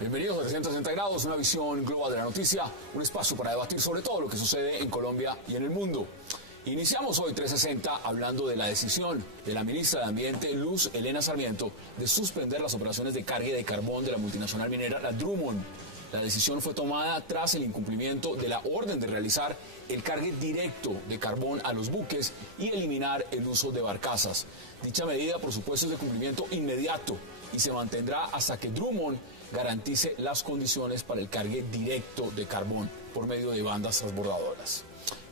Bienvenidos a 360 grados, una visión global de la noticia, un espacio para debatir sobre todo lo que sucede en Colombia y en el mundo. Iniciamos hoy 360 hablando de la decisión de la ministra de Ambiente, Luz Helena Sarmiento, de suspender las operaciones de carga de carbón de la multinacional minera La Drummond. La decisión fue tomada tras el incumplimiento de la orden de realizar el cargue directo de carbón a los buques y eliminar el uso de barcazas. Dicha medida, por supuesto, es de cumplimiento inmediato y se mantendrá hasta que Drummond garantice las condiciones para el cargue directo de carbón por medio de bandas transbordadoras.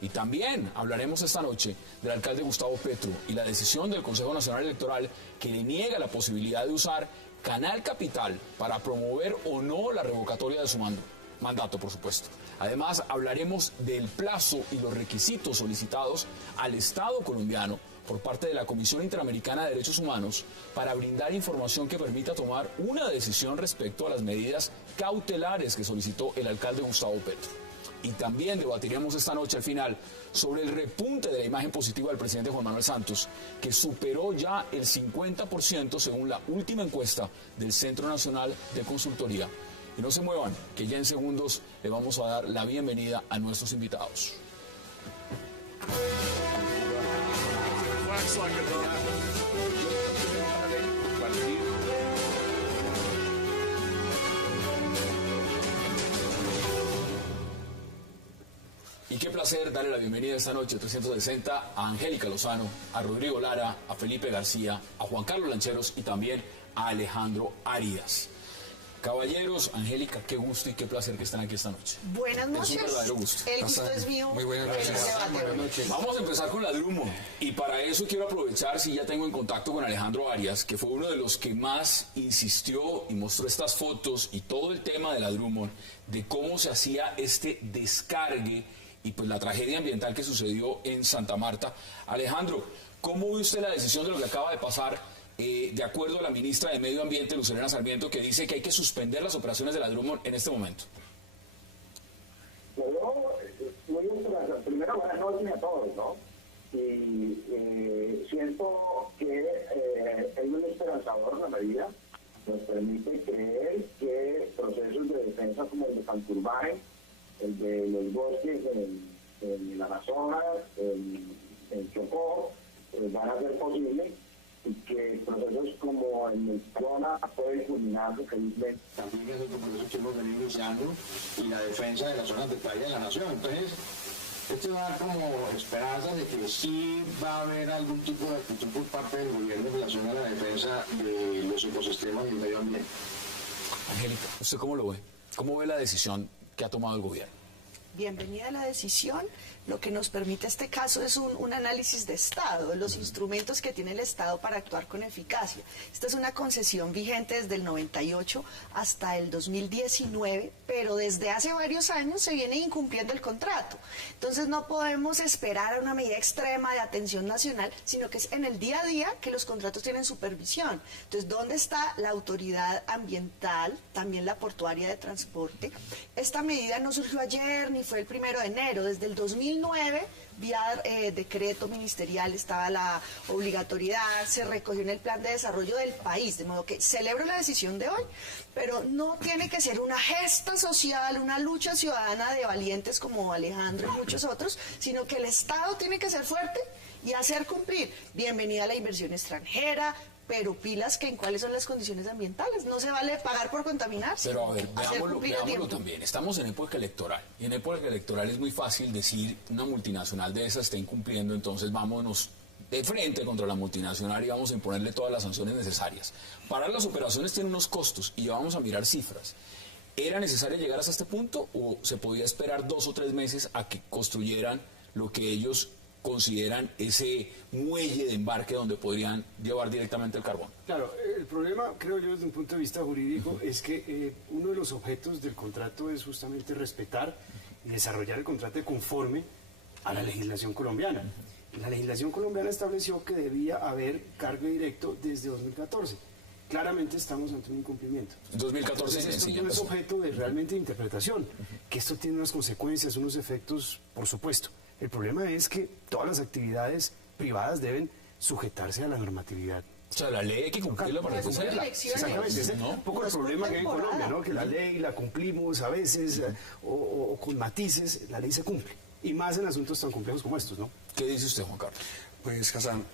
Y también hablaremos esta noche del alcalde Gustavo Petro y la decisión del Consejo Nacional Electoral que le niega la posibilidad de usar Canal Capital para promover o no la revocatoria de su mandato, por supuesto. Además, hablaremos del plazo y los requisitos solicitados al Estado colombiano por parte de la Comisión Interamericana de Derechos Humanos para brindar información que permita tomar una decisión respecto a las medidas cautelares que solicitó el alcalde Gustavo Petro. Y también debatiremos esta noche al final sobre el repunte de la imagen positiva del presidente Juan Manuel Santos, que superó ya el 50% según la última encuesta del Centro Nacional de Consultoría. Y no se muevan, que ya en segundos le vamos a dar la bienvenida a nuestros invitados. Y qué placer darle la bienvenida esta noche 360 a Angélica Lozano, a Rodrigo Lara, a Felipe García, a Juan Carlos Lancheros y también a Alejandro Arias. Caballeros, Angélica, qué gusto y qué placer que están aquí esta noche. Buenas noches. Es un verdadero gusto. El gusto es mío. Muy buenas noches. Vamos a empezar con la Drummond. Y para eso quiero aprovechar, si ya tengo en contacto con Alejandro Arias, que fue uno de los que más insistió y mostró estas fotos y todo el tema de la Drummond, de cómo se hacía este descargue y pues la tragedia ambiental que sucedió en Santa Marta. Alejandro, ¿cómo ve usted la decisión de lo que acaba de pasar? De acuerdo a la ministra de Medio Ambiente, Luz Helena Sarmiento, que dice que hay que suspender las operaciones de la Drummond en este momento. Primero, buenas noches a todos, ¿no? Y siento que es muy esperanzador la medida, nos permite creer que procesos de defensa como el de Santurbán, el de los bosques en el Amazonas, en Chocó, van a ser posibles, y que procesos como el Zona pueden culminar lo que dicen. También es otro proceso que hemos venido iniciando y la defensa de las zonas de playa de la nación. Entonces, esto va a dar como esperanza de que sí va a haber algún tipo de actitud por parte del gobierno en relación a la defensa de los ecosistemas y el medio ambiente. Angélica, ¿usted cómo lo ve? ¿Cómo ve la decisión que ha tomado el gobierno? Bienvenida a la decisión. Lo que nos permite este caso es un análisis de Estado, de los instrumentos que tiene el Estado para actuar con eficacia. Esta es una concesión vigente desde el 98 hasta el 2019, pero desde hace varios años se viene incumpliendo el contrato. Entonces no podemos esperar a una medida extrema de atención nacional, sino que es en el día a día que los contratos tienen supervisión. Entonces, ¿dónde está la autoridad ambiental, también la portuaria de transporte? Esta medida no surgió ayer ni fue el 1 de enero, desde el 2009, vía decreto ministerial estaba la obligatoriedad, se recogió en el plan de desarrollo del país, de modo que celebro la decisión de hoy, pero no tiene que ser una gesta social, una lucha ciudadana de valientes como Alejandro y muchos otros, sino que el Estado tiene que ser fuerte y hacer cumplir. Bienvenida a la inversión extranjera, pero pilas que en cuáles son las condiciones ambientales. No se vale pagar por contaminar, pero a ver, veámoslo a también. Estamos en época electoral, y en época electoral es muy fácil decir una multinacional de esas está incumpliendo, entonces vámonos de frente contra la multinacional y vamos a imponerle todas las sanciones necesarias. Parar las operaciones tiene unos costos y vamos a mirar cifras. ¿Era necesario llegar hasta este punto o se podía esperar 2 o 3 meses a que construyeran lo que ellos consideran ese muelle de embarque donde podrían llevar directamente el carbón? Claro, el problema, creo yo, desde un punto de vista jurídico, es que uno de los objetos del contrato es justamente respetar y desarrollar el contrato conforme a la legislación colombiana. La legislación colombiana estableció que debía haber cargo directo desde 2014. claramente estamos ante un incumplimiento. 2014 Entonces, sí, esto ya no es pasó. objeto de realmente interpretación, que esto tiene unas consecuencias, unos efectos, por supuesto. El problema es que todas las actividades privadas deben sujetarse a la normatividad. O sea, la ley hay que cumplirla para que Pues, sea. elecciones. Exactamente, ese es ¿No? un poco el Pues, problema que hay en temporada. Colombia, ¿no? Que la ley la cumplimos a veces o con matices, la ley se cumple. Y más en asuntos tan complejos como estos, ¿no? ¿Qué dice usted, Juan Carlos? Pues, Hassan,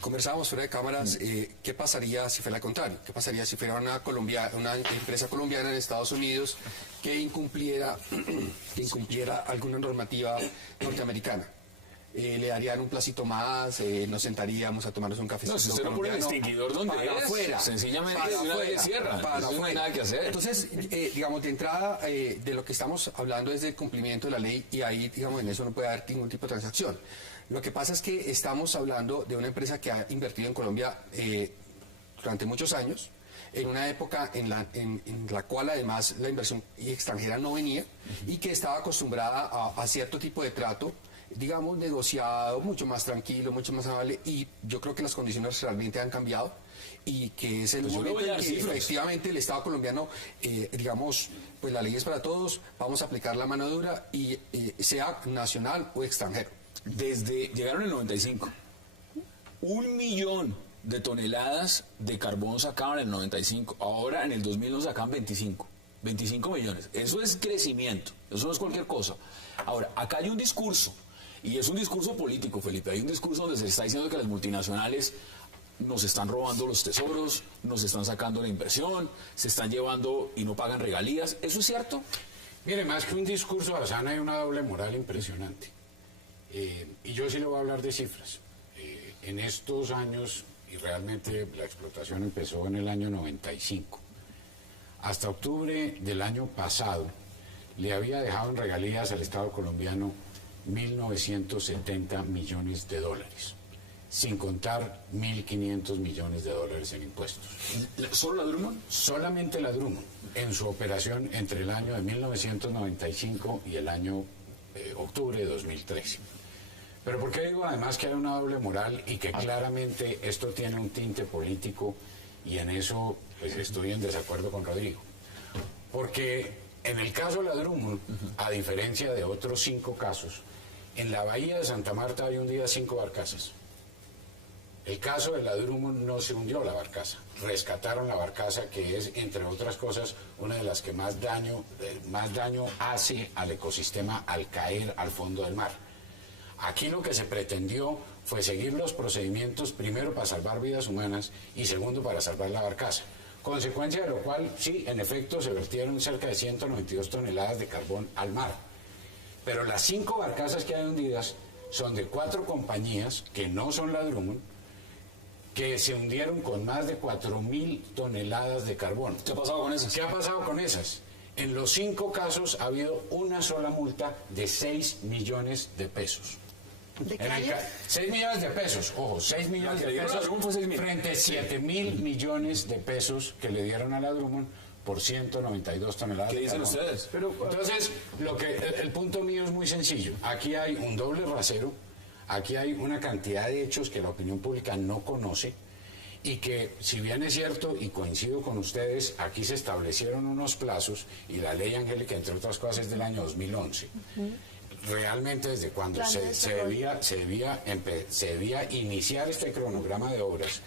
conversábamos fuera de cámaras, ¿qué pasaría si fuera al contrario? ¿Qué pasaría si fuera una empresa colombiana en Estados Unidos que incumpliera alguna normativa norteamericana? Le darían un placito más, nos sentaríamos a tomarnos un cafecito. No, si usted no pone el colombiano, extinguidor donde para es, afuera, sencillamente para de una vez afuera, cierran, para eso no hay afuera. nada que hacer. Entonces, digamos, de entrada, de lo que estamos hablando es del cumplimiento de la ley y ahí, digamos, en eso no puede haber ningún tipo de transacción. Lo que pasa es que estamos hablando de una empresa que ha invertido en Colombia durante muchos años, en una época en la cual además la inversión extranjera no venía y que estaba acostumbrada a cierto tipo de trato, digamos, negociado, mucho más tranquilo, mucho más amable, y yo creo que las condiciones realmente han cambiado y que es el Pues yo le momento voy a en dar que cifras. efectivamente el Estado colombiano, digamos, pues la ley es para todos, vamos a aplicar la mano dura y sea nacional o extranjero. Llegaron en el 95. 1 millón de toneladas de carbón sacaban en el 95. Ahora en el 2000 nos sacan 25. 25 millones. Eso es crecimiento. Eso no es cualquier cosa. Ahora, acá hay un discurso. Y es un discurso político, Felipe. Hay un discurso donde se está diciendo que las multinacionales nos están robando los tesoros, nos están sacando la inversión, se están llevando y no pagan regalías. ¿Eso es cierto? Mire, más que un discurso, Hassan, hay una doble moral impresionante. Y yo sí le voy a hablar de cifras. En estos años, y realmente la explotación empezó en el año 95, hasta octubre del año pasado, le había dejado en regalías al Estado colombiano 1.970 millones de dólares, sin contar 1.500 millones de dólares en impuestos. ¿Solo la Drummond? Solamente la Drummond, en su operación entre el año de 1995 y el año octubre de 2013. Pero ¿por qué digo además que hay una doble moral y que claramente esto tiene un tinte político y en eso pues, estoy en desacuerdo con Rodrigo? Porque en el caso de la Drummond, a diferencia de otros 5 casos, en la bahía de Santa Marta hay un día 5 barcazas. El caso de la Drummond no se hundió la barcaza, rescataron la barcaza, que es, entre otras cosas, una de las que más daño hace al ecosistema al caer al fondo del mar. Aquí lo que se pretendió fue seguir los procedimientos, primero para salvar vidas humanas y segundo para salvar la barcaza. Consecuencia de lo cual, sí, en efecto, se vertieron cerca de 192 toneladas de carbón al mar. Pero las 5 barcazas que hay hundidas son de 4 compañías, que no son la Drummond, que se hundieron con más de 4.000 toneladas de carbón. ¿Qué ha pasado con esas? ¿Qué ha pasado con esas? En los 5 casos ha habido una sola multa de 6 millones de pesos. ¿De qué En el año? 6 millones de pesos, ojo, 6 millones que de le dieron a la pesos Drummond fue 6.000. frente a 7.000 millones de pesos que le dieron a la Drummond por 192 toneladas ¿Qué de dicen carbón. ustedes? Pero, Entonces, el punto mío es muy sencillo. Aquí hay un doble rasero, aquí hay una cantidad de hechos que la opinión pública no conoce y que, si bien es cierto, y coincido con ustedes, aquí se establecieron unos plazos y la ley Angélica, entre otras cosas, es del año 2011. Realmente desde cuando Plan de se debía iniciar este cronograma de obras.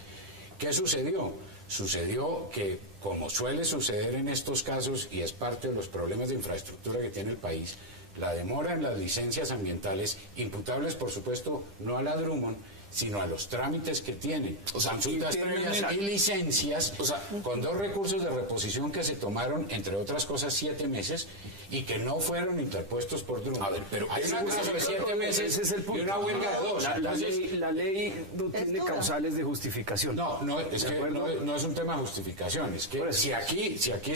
¿Qué sucedió? Sucedió que, como suele suceder en estos casos, y es parte de los problemas de infraestructura que tiene el país, la demora en las licencias ambientales, imputables por supuesto no a la Drummond, sino a los trámites que tienen, O sea, consultas previas y licencias, o sea, con 2 recursos de reposición que se tomaron, entre otras cosas, 7 meses, y que no fueron interpuestos por Drummond. A ver, pero hay ese una es cosa de el- 7 meses ese es el punto. y una huelga de 2. La ley no Es tiene dura. causales de justificación. No, es ¿De que acuerdo? no es un tema de justificación, es Por que eso. si aquí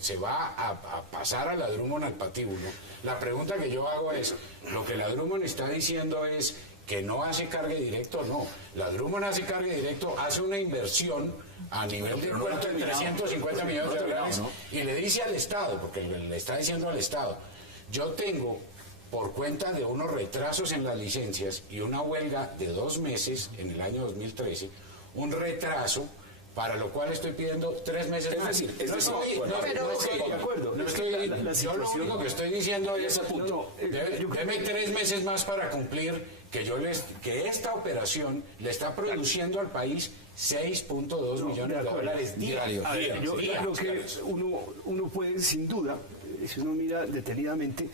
se va a pasar a la Drummond al patíbulo, la pregunta que yo hago es, lo que la Drummond está diciendo es que no hace cargue directo, no. La Drummond hace cargue directo, hace una inversión a nivel de Pero no puerto de terminado. 350 millones No de terminado, dólares ¿no? y le dice al Estado, porque le está diciendo al Estado, yo tengo, por cuenta de unos retrasos en las licencias y una huelga de 2 meses en el año 2013, un retraso, para lo cual estoy pidiendo 3 meses más. Es decir, yo lo único que estoy diciendo es, deme 3 meses más para cumplir que esta operación le está produciendo al país 6.2 millones de dólares diarios. Yo creo que uno puede, sin duda, si uno mira detenidamente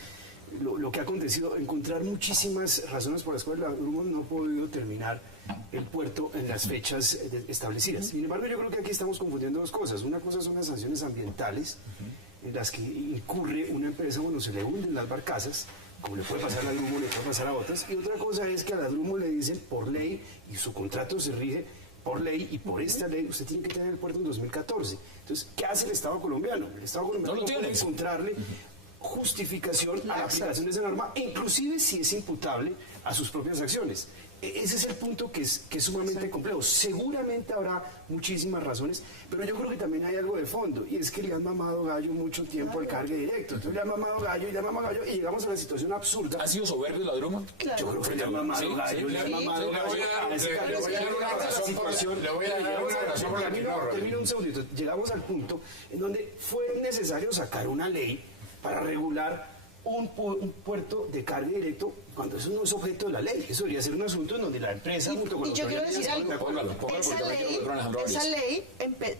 lo que ha acontecido, encontrar muchísimas razones por las cuales la Drummond no ha podido terminar el puerto en las fechas establecidas. Sin embargo, yo creo que aquí estamos confundiendo dos cosas. Una cosa son las sanciones ambientales, en las que incurre una empresa cuando se le hunden las barcazas, como le puede pasar a la Drummond, le puede pasar a otras. Y otra cosa es que a la Drummond le dicen por ley, y su contrato se rige por ley, y por esta ley usted tiene que tener el puerto en 2014. Entonces, ¿qué hace el Estado colombiano? El Estado colombiano no puede encontrarle justificación a la aplicación de esa norma, inclusive si es imputable a sus propias acciones. Ese es el punto que es sumamente complejo. Seguramente habrá muchísimas razones, pero yo creo que también hay algo de fondo, y es que le han mamado gallo mucho tiempo al cargue directo. Entonces le han mamado gallo y llegamos a una situación absurda. ¿Ha sido soberbio la Drummond? Claro. Yo creo que le han mamado gallo, le han mamado gallo. Le voy a dar una razón por la que no. Termino un segundito. Llegamos al punto en donde fue necesario sacar una ley para regular un puerto de carga directo cuando eso no es objeto de la ley. Eso debería ser un asunto en donde la empresa junto con y yo quiero decir algo. Esa ley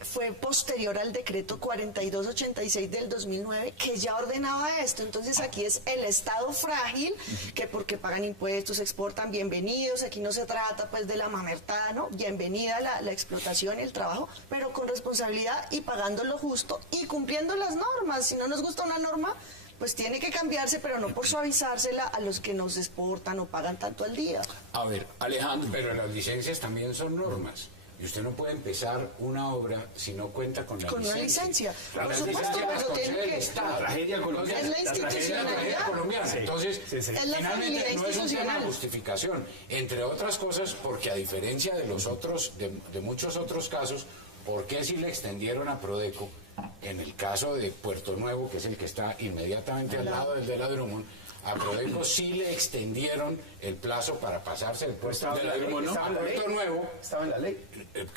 fue posterior al decreto 4286 del 2009 que ya ordenaba esto. Entonces aquí es el Estado frágil, que porque pagan impuestos, exportan, bienvenidos. Aquí no se trata pues de la mamertada, ¿no? Bienvenida la explotación y el trabajo, pero con responsabilidad y pagando lo justo y cumpliendo las normas. Si no nos gusta una norma, pues tiene que cambiarse, pero no por suavizársela a los que nos exportan o pagan tanto al día. A ver, Alejandro. Pero las licencias también son normas. Y usted no puede empezar una obra si no cuenta con la licencia. Con una licencia. Por supuesto, pero tiene que... La tragedia colombiana. Es la institucionalidad. Colombiana. Entonces, Es la finalmente fragilidad no es un tema institucional. de justificación. Entre otras cosas, porque a diferencia de los otros, de muchos otros casos, ¿por qué si le extendieron a Prodeco? En el caso de Puerto Nuevo, que es el que está inmediatamente al lado del de la Drummond, a Prodeco sí le extendieron el plazo para pasarse el puesto de la Drummond, ¿no? A Puerto Nuevo estaba en la ley.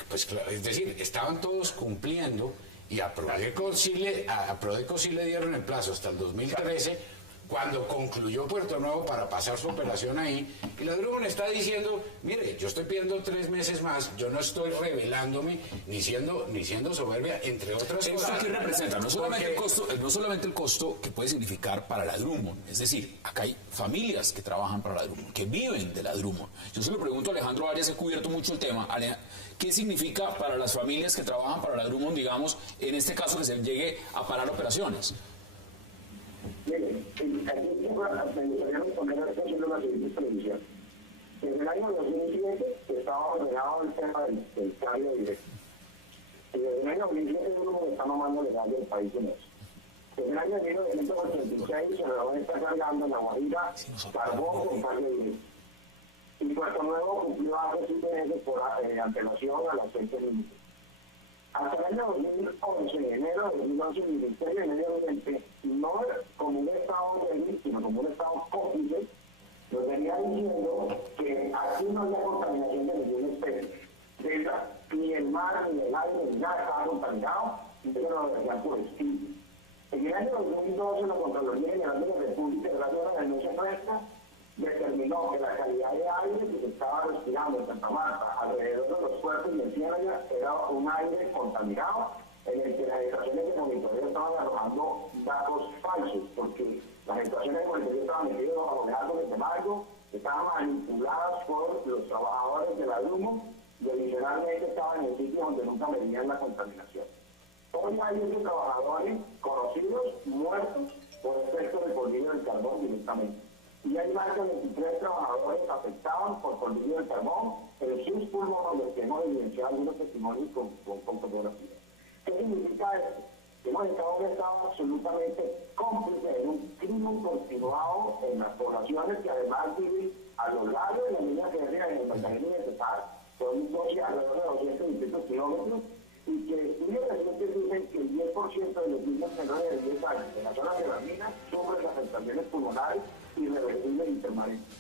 Pues claro, es decir, estaban todos cumpliendo y a Prodeco sí le dieron el plazo hasta el 2013. Cuando concluyó Puerto Nuevo para pasar su operación ahí, y la Drummond está diciendo, mire, yo estoy pidiendo 3 meses más, yo no estoy revelándome ni siendo soberbia, entre otras ¿Esto cosas. qué representa? No solamente el costo que puede significar para la Drummond, es decir, acá hay familias que trabajan para la Drummond, que viven de la Drummond. Yo se lo pregunto a Alejandro Arias, he cubierto mucho el tema. ¿Qué significa para las familias que trabajan para la Drummond, digamos, en este caso que se llegue a parar operaciones? Miren, aquí me gustaría responder a esta haciendo la siguiente previsión. En el año 2007 estaba ordenado el tema del cargo directo. Y desde el año 2007 uno está mamando legal del país en eso. En el año 1986 se nos está cargando en La Guajira carbón con cargo directo. Y Puerto Nuevo cumplió hace 7 meses por antelación a las fechas límites. Hasta el año 2011, en enero de 2011, el Ministerio de Medio Ambiente, no como un Estado débil, sino como un Estado cómplice, nos venía diciendo que aquí no había contaminación de ninguna especie. De esa, ni el mar, ni el aire, ni nada estaba contaminado, y eso lo decían por estilo. En el año 2012, la Contraloría General de la República, gracias a una denuncia nuestra, determinó que la calidad de aire que se estaba respirando en Santa Marta, alrededor de los puertos y en Ciénaga, era un aire contaminado en el que las estaciones de monitoreo estaban arrojando datos falsos, porque las estaciones de monitoreo estaban metidas bajo el árbol de Mayo, estaban manipuladas por los trabajadores de la Drummond y adicionalmente estaban en sitios donde nunca medían la contaminación. Hoy hay esos trabajadores conocidos, muertos por efecto del polvillo del carbón directamente. Y hay más de 23 trabajadores afectados por polvillo del carbón en sus pulmones, donde hemos evidenciado algunos testimonios con fotografías. ¿Qué significa esto? Que hemos estado en un estado absolutamente cómplice en un crimen continuado en las poblaciones que además viven a lo largo de la línea férrea en el Magdalena y el Cesar, son alrededor de 200 kilómetros, y que estudios recientes dicen que el 10% de los niños menores de 10 años en la zona de la mina sufren afectaciones pulmonares irreversibles y permanentes.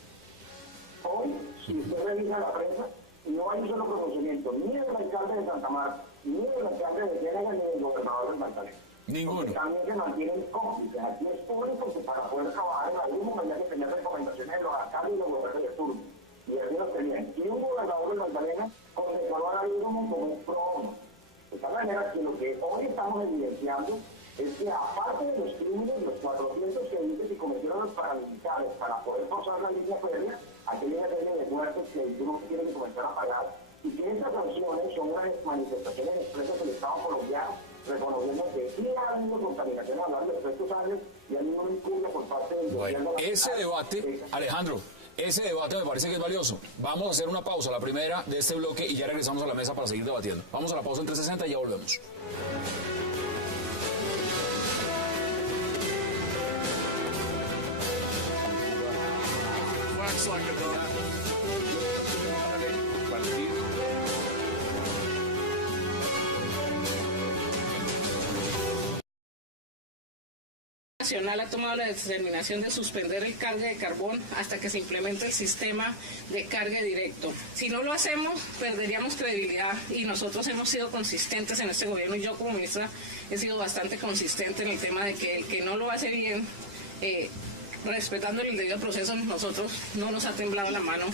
Hoy, si usted revisa la prensa, no hay un solo pronunciamiento, ni del alcalde de Santa Marta, ni del alcalde de Ciénaga, ni del gobernador de Magdalena. Ninguno. Porque también se mantienen cómplices. Aquí es público que para poder trabajar en algún momento hay que tener recomendaciones de los alcaldes y los gobernadores de turno. Y así los tenían. Y un gobernador de Magdalena condecoró a Drummond como un pro. De tal manera que lo que hoy estamos evidenciando es que aparte de los crímenes, los 400 que dice que cometieron los paramilitares para poder forzar la línea férrea, aquí hay una serie de muertes que el grupo tiene que comenzar a pagar, y que estas sanciones son unas manifestaciones expresas del Estado colombiano, reconociendo que sí ha habido contaminación a lo largo de estos años y ha habido un impulso por parte del gobierno. Ese debate, Alejandro, ese debate me parece que es valioso. Vamos a hacer una pausa, la primera de este bloque, y ya regresamos a la mesa para seguir debatiendo. Vamos a la pausa en 360 y ya volvemos. Nacional ha tomado la determinación de suspender el cargue de carbón hasta que se implemente el sistema de cargue directo. Si no lo hacemos, perderíamos credibilidad, y nosotros hemos sido consistentes en este gobierno, y yo como ministra he sido bastante consistente en el tema de que el que no lo hace bien, respetando el debido proceso, nosotros no nos ha temblado la mano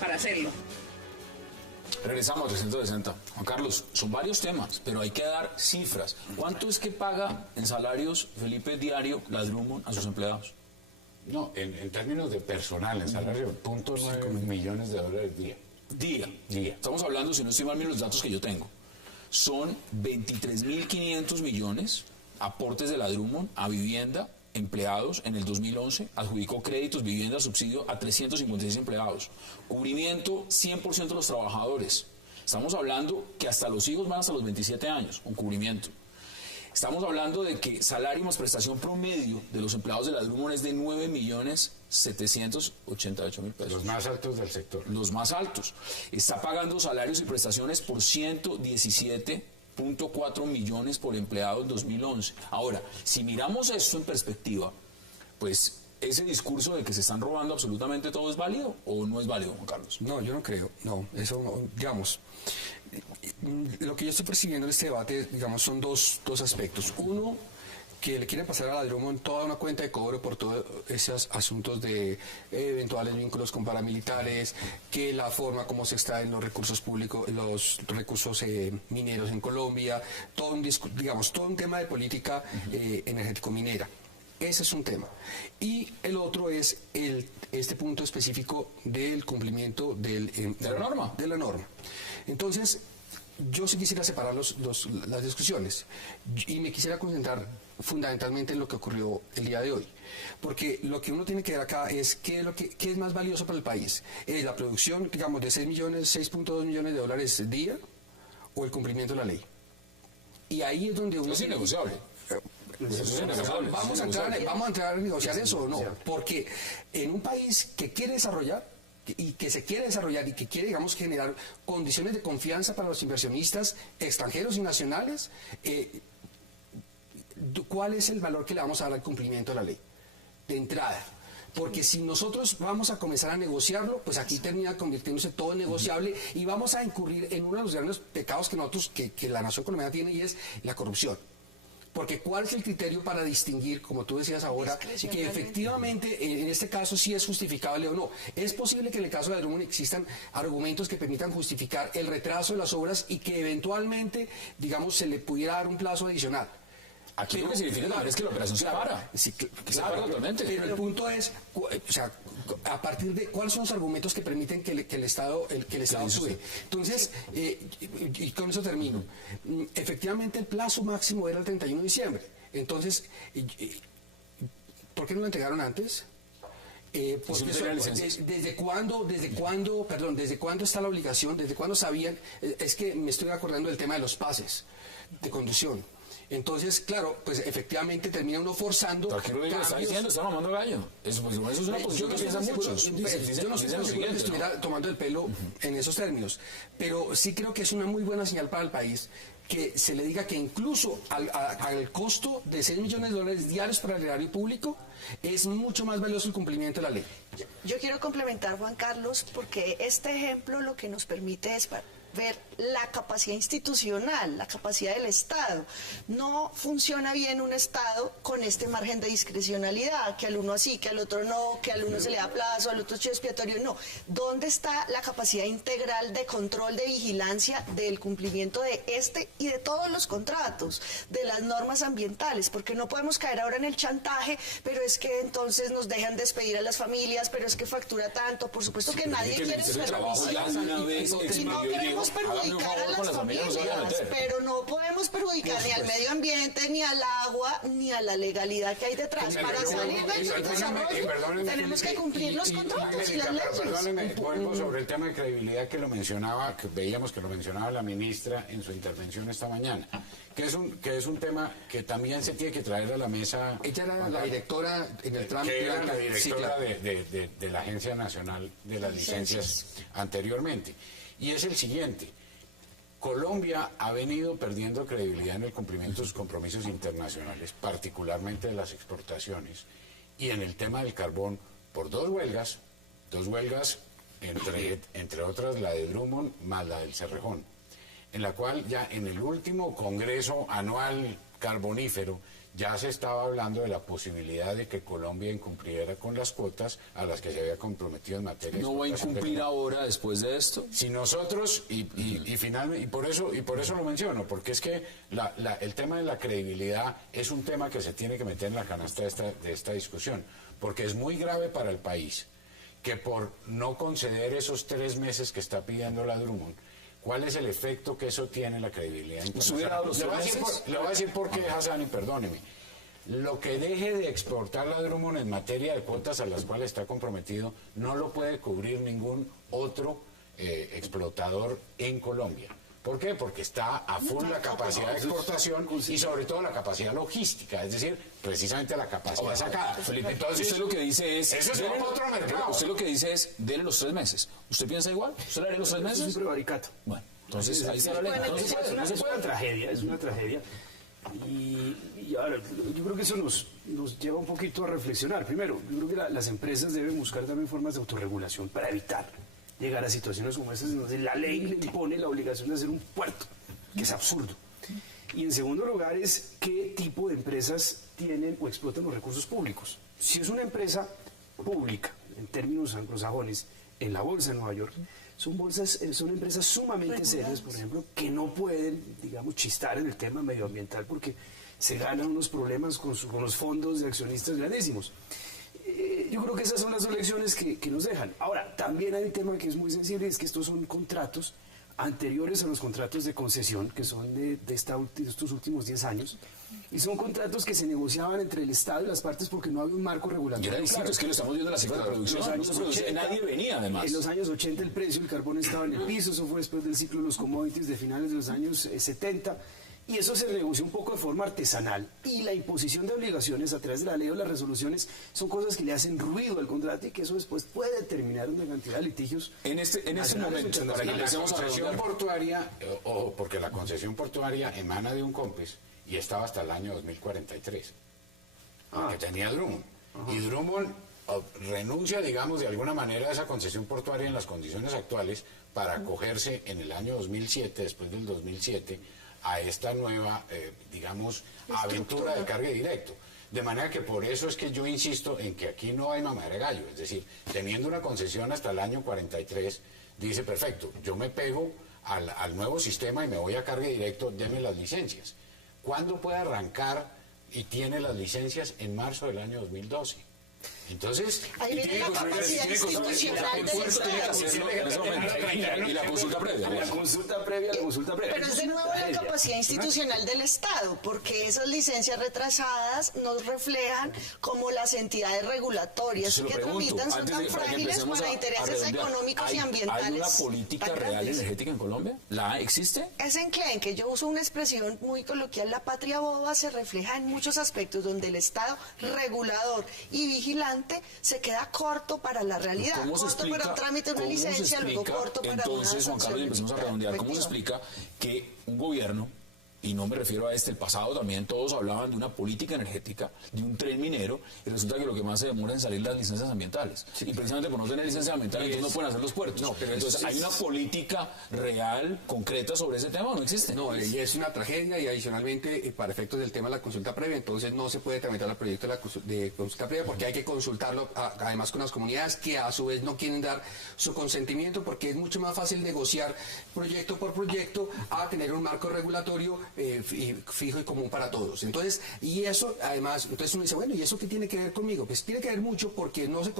para hacerlo. Regresamos a 360. Juan Carlos, son varios temas, pero hay que dar cifras. ¿Cuánto es que paga en salarios, Felipe, diario, la Drummond a sus empleados? No, en términos de personal, en salario, .9 millones de dólares día. Día. Estamos hablando, si no estoy mal, los datos que yo tengo. Son 23.500 millones aportes de la Drummond a vivienda, empleados. En el 2011 adjudicó créditos, vivienda, subsidio a 356 empleados. Cubrimiento 100% de los trabajadores. Estamos hablando que hasta los hijos van hasta los 27 años, un cubrimiento. Estamos hablando de que salario más prestación promedio de los empleados de la Drummond es de 9.788.000 pesos. Los más altos del sector. Los más altos. Está pagando salarios y prestaciones por 117.4 millones por empleado en 2011. Ahora, si miramos esto en perspectiva, pues ese discurso de que se están robando absolutamente todo, ¿es válido o no es válido, Juan Carlos? No, yo no creo. No, eso no, digamos. Lo que yo estoy percibiendo en este debate, digamos, son dos aspectos. Uno, que le quieren pasar a la Drummond toda una cuenta de cobro por todos esos asuntos de eventuales vínculos con paramilitares, que la forma como se extraen los recursos públicos, los recursos mineros en Colombia, todo un tema de política energético-minera. Ese es un tema. Y el otro es este punto específico del cumplimiento de la norma. Entonces, yo sí quisiera separar las discusiones y me quisiera concentrar fundamentalmente en lo que ocurrió el día de hoy, porque lo que uno tiene que ver acá es qué es más valioso para el país, la producción, digamos, de 6.2 millones de dólares día, o el cumplimiento de la ley. Y ahí es donde uno... Es innegociable. Vamos a entrar a negociar eso o no, porque en un país que quiere desarrollar y que se quiere desarrollar y que quiere, digamos, generar condiciones de confianza para los inversionistas extranjeros y nacionales, ¿cuál es el valor que le vamos a dar al cumplimiento de la ley? De entrada. Porque si nosotros vamos a comenzar a negociarlo, pues aquí termina convirtiéndose todo en negociable y vamos a incurrir en uno de los grandes pecados que la nación colombiana tiene, y es la corrupción. Porque ¿cuál es el criterio para distinguir, como tú decías ahora, que efectivamente en este caso sí es justificable o no? Es posible que en el caso de Drummond existan argumentos que permitan justificar el retraso de las obras y que eventualmente, digamos, se le pudiera dar un plazo adicional. Aquí lo que significa es que la operación se para. Sí, se para totalmente. Pero el punto es, o sea, a partir de cuáles son los argumentos que permiten que el Estado actúe. Entonces, y con eso termino. Efectivamente, el plazo máximo era el 31 de diciembre. Entonces, ¿por qué no lo entregaron antes? Porque ¿desde cuándo está la obligación? ¿Desde cuándo sabían? Es que me estoy acordando del tema de los pases de conducción. Entonces, claro, pues efectivamente termina uno forzando. Tranquilo, lo está diciendo, está mamando gallo. Eso es una posición que piensan muchos. Yo no estoy seguro que estuviera tomando el pelo en esos términos, pero sí creo que es una muy buena señal para el país que se le diga que incluso al costo de $6 millones diarios para el erario público es mucho más valioso el cumplimiento de la ley. Yo quiero complementar, Juan Carlos, porque este ejemplo lo que nos permite es ver la capacidad institucional, la capacidad del Estado. No funciona bien un Estado con este margen de discrecionalidad, que al uno así, que al otro no, que al uno se le da plazo, al otro chivo expiatorio, no. ¿Dónde está la capacidad integral de control, de vigilancia del cumplimiento de este y de todos los contratos, de las normas ambientales? Porque no podemos caer ahora en el chantaje, pero es que entonces nos dejan despedir a las familias, pero es que factura tanto. Por supuesto que nadie quiere supervisión. Y no queremos perjudicar a las familias, pero no podemos perjudicar ni al medio ambiente, ni al agua, ni a la legalidad que hay detrás. Para salir del desarrollo tenemos que cumplir los contratos y las leyes. Perdóneme, vuelvo sobre el tema de credibilidad que lo mencionaba, que veíamos que lo mencionaba la ministra en su intervención esta mañana, que es un tema que también se tiene que traer a la mesa. Ella era la directora en el trámite. Que era la directora de la Agencia Nacional de las Licencias anteriormente. Y es el siguiente: Colombia ha venido perdiendo credibilidad en el cumplimiento de sus compromisos internacionales, particularmente de las exportaciones, y en el tema del carbón, por dos huelgas, entre otras la de Drummond más la del Cerrejón, en la cual ya en el último Congreso Anual Carbonífero ya se estaba hablando de la posibilidad de que Colombia incumpliera con las cuotas a las que se había comprometido en materia de ¿No va a incumplir ahora después de esto? Si nosotros, y finalmente, y por eso lo menciono, porque es que el tema de la credibilidad es un tema que se tiene que meter en la canasta de esta discusión, porque es muy grave para el país que por no conceder esos 3 meses que está pidiendo la Drummond, ¿cuál es el efecto que eso tiene en la credibilidad internacional? Le voy a decir por qué, Hassan, y perdóneme. Lo que deje de exportar la Drummond en materia de cuotas a las cuales está comprometido no lo puede cubrir ningún otro explotador en Colombia. ¿Por qué? Porque está a full la capacidad de exportación y sobre todo la capacidad logística, es decir, precisamente la capacidad sacada. Felipe, entonces usted lo que dice es... Eso es otro mercado. Usted lo que dice es, dele los 3 meses. ¿Usted piensa igual? ¿Usted le haría los 3 meses? Es un prevaricato. Bueno, entonces ahí está la ley. Es una tragedia, es una tragedia. Y ahora, yo creo que eso nos lleva un poquito a reflexionar. Primero, yo creo que las empresas deben buscar también formas de autorregulación para evitar llegar a situaciones como estas, en donde la ley le impone la obligación de hacer un puerto, que es absurdo. Y en segundo lugar es qué tipo de empresas tienen o explotan los recursos públicos. Si es una empresa pública, en términos anglosajones, en la bolsa de Nueva York, son empresas sumamente serias, por ejemplo, que no pueden, digamos, chistar en el tema medioambiental porque se ganan unos problemas con los fondos de accionistas grandísimos. Yo creo que esas son las lecciones que nos dejan. Ahora, también hay un tema que es muy sensible, y es que estos son contratos anteriores a los contratos de concesión, que son de estos últimos 10 años, y son contratos que se negociaban entre el Estado y las partes porque no había un marco regulatorio. Y era distinto, es que lo estamos viendo en la cifra de producción. Nadie venía, además. En los años 80 el precio del carbón estaba en el piso, eso fue después del ciclo de los commodities de finales de los años 70, y eso se negoció un poco de forma artesanal, y la imposición de obligaciones a través de la ley o las resoluciones son cosas que le hacen ruido al contrato y que eso después puede terminar en una cantidad de litigios. En este momento, para que empecemos a concesión portuaria, porque la concesión portuaria emana de un COMPES y estaba hasta el año 2043, que tenía Drummond. Y Drummond renuncia, digamos, de alguna manera a esa concesión portuaria en las condiciones actuales para acogerse en el año 2007, después del 2007, a esta nueva, digamos, aventura de cargue directo. De manera que por eso es que yo insisto en que aquí no hay mamadera de gallo. Es decir, teniendo una concesión hasta el año 43, dice, perfecto, yo me pego al nuevo sistema y me voy a cargue directo, deme las licencias. ¿Cuándo puede arrancar y tiene las licencias? En marzo del año 2012. Entonces, ahí viene la capacidad institucional del Estado. Y la consulta previa. La consulta previa. Pero es de nuevo la capacidad institucional del Estado, porque esas licencias retrasadas nos reflejan como las entidades regulatorias que tramitan son tan frágiles para intereses económicos y ambientales. ¿Hay una política real energética en Colombia? ¿La existe? Es en que yo uso una expresión muy coloquial, la patria boba se refleja en muchos aspectos donde el Estado regulador y vigilante se queda corto para la realidad, corto para un trámite de una licencia, luego corto para entonces, una Juan Carlos, empecemos a redondear. ¿Cómo se explica que un gobierno y no me refiero a el pasado también, todos hablaban de una política energética, de un tren minero, y resulta que lo que más se demora en salir las licencias ambientales. Sí. Y precisamente por no tener licencias ambientales, entonces no pueden hacer los puertos. No, pero entonces, ¿hay una política real, concreta sobre ese tema o no existe? No, y es una tragedia, y adicionalmente, para efectos del tema de la consulta previa, entonces no se puede tramitar el proyecto de consulta previa porque hay que consultarlo además con las comunidades que a su vez no quieren dar su consentimiento, porque es mucho más fácil negociar proyecto por proyecto a tener un marco regulatorio fijo y común para todos. Entonces, y eso además, entonces uno dice, bueno, ¿y eso qué tiene que ver conmigo? Pues tiene que ver mucho porque no se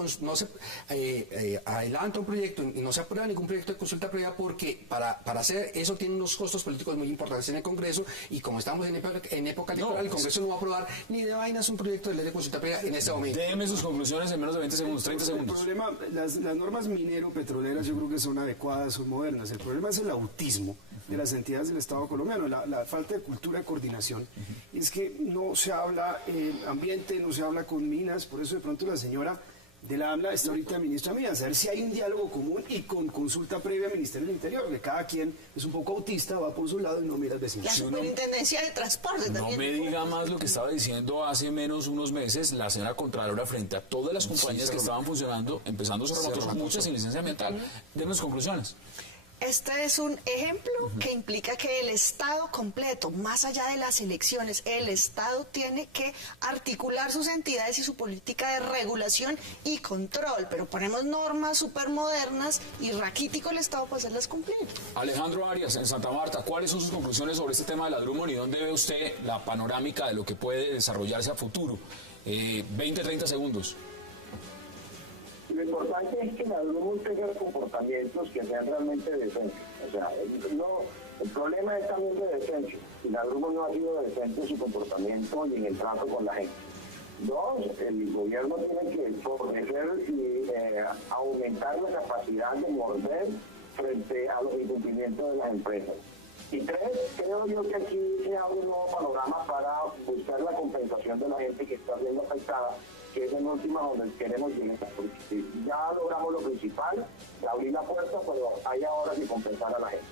adelanta un proyecto y no se aprueba ningún proyecto de consulta previa, porque para hacer eso tiene unos costos políticos muy importantes en el Congreso, y como estamos en época electoral, el Congreso no va a aprobar ni de vainas un proyecto de ley de consulta previa en este momento. Déjeme sus conclusiones en menos de 20 segundos, 30 segundos. El problema, las normas minero-petroleras yo creo que son adecuadas, son modernas. El problema es el autismo de las entidades del Estado colombiano, la falta de cultura de coordinación. Es que no se habla ambiente, no se habla con minas, por eso de pronto la señora de la AMLA está ahorita ministra de Minas, a ver si hay un diálogo común y con consulta previa al Ministerio del Interior, que cada quien es un poco autista, va por su lado y no mira al vecino. La Superintendencia de Transporte también. No me diga más lo que estaba diciendo hace menos unos meses la señora Contralora frente a todas las compañías que estaban funcionando, empezando Cerro Motors, muchas sin licencia ambiental. Demos conclusiones. Este es un ejemplo que implica que el Estado completo, más allá de las elecciones, el Estado tiene que articular sus entidades y su política de regulación y control, pero ponemos normas súper modernas y raquítico el Estado para hacerlas cumplir. Alejandro Arias, en Santa Marta, ¿cuáles son sus conclusiones sobre este tema de la Drummond y dónde ve usted la panorámica de lo que puede desarrollarse a futuro? 20, 30 segundos. Lo importante es que la Drummond tenga comportamientos que sean realmente decentes. O sea, el problema es también de decencia. Y la Drummond no ha sido decente en su comportamiento y en el trato con la gente. Dos, el gobierno tiene que fortalecer y aumentar la capacidad de morder frente a los incumplimientos de las empresas. Y tres, creo yo que aquí se abre un nuevo panorama para buscar la compensación de la gente que está siendo afectada, que es en última donde queremos llegar. Porque ya logramos lo principal, abrir la puerta, pero hay ahora que compensar a la gente.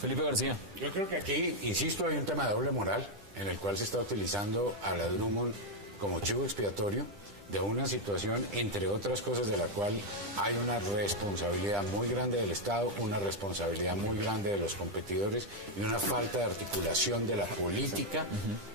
Felipe García. Yo creo que aquí, insisto, hay un tema de doble moral en el cual se está utilizando a la Drummond como chivo expiatorio de una situación, entre otras cosas, de la cual hay una responsabilidad muy grande del Estado, una responsabilidad muy grande de los competidores y una falta de articulación de la política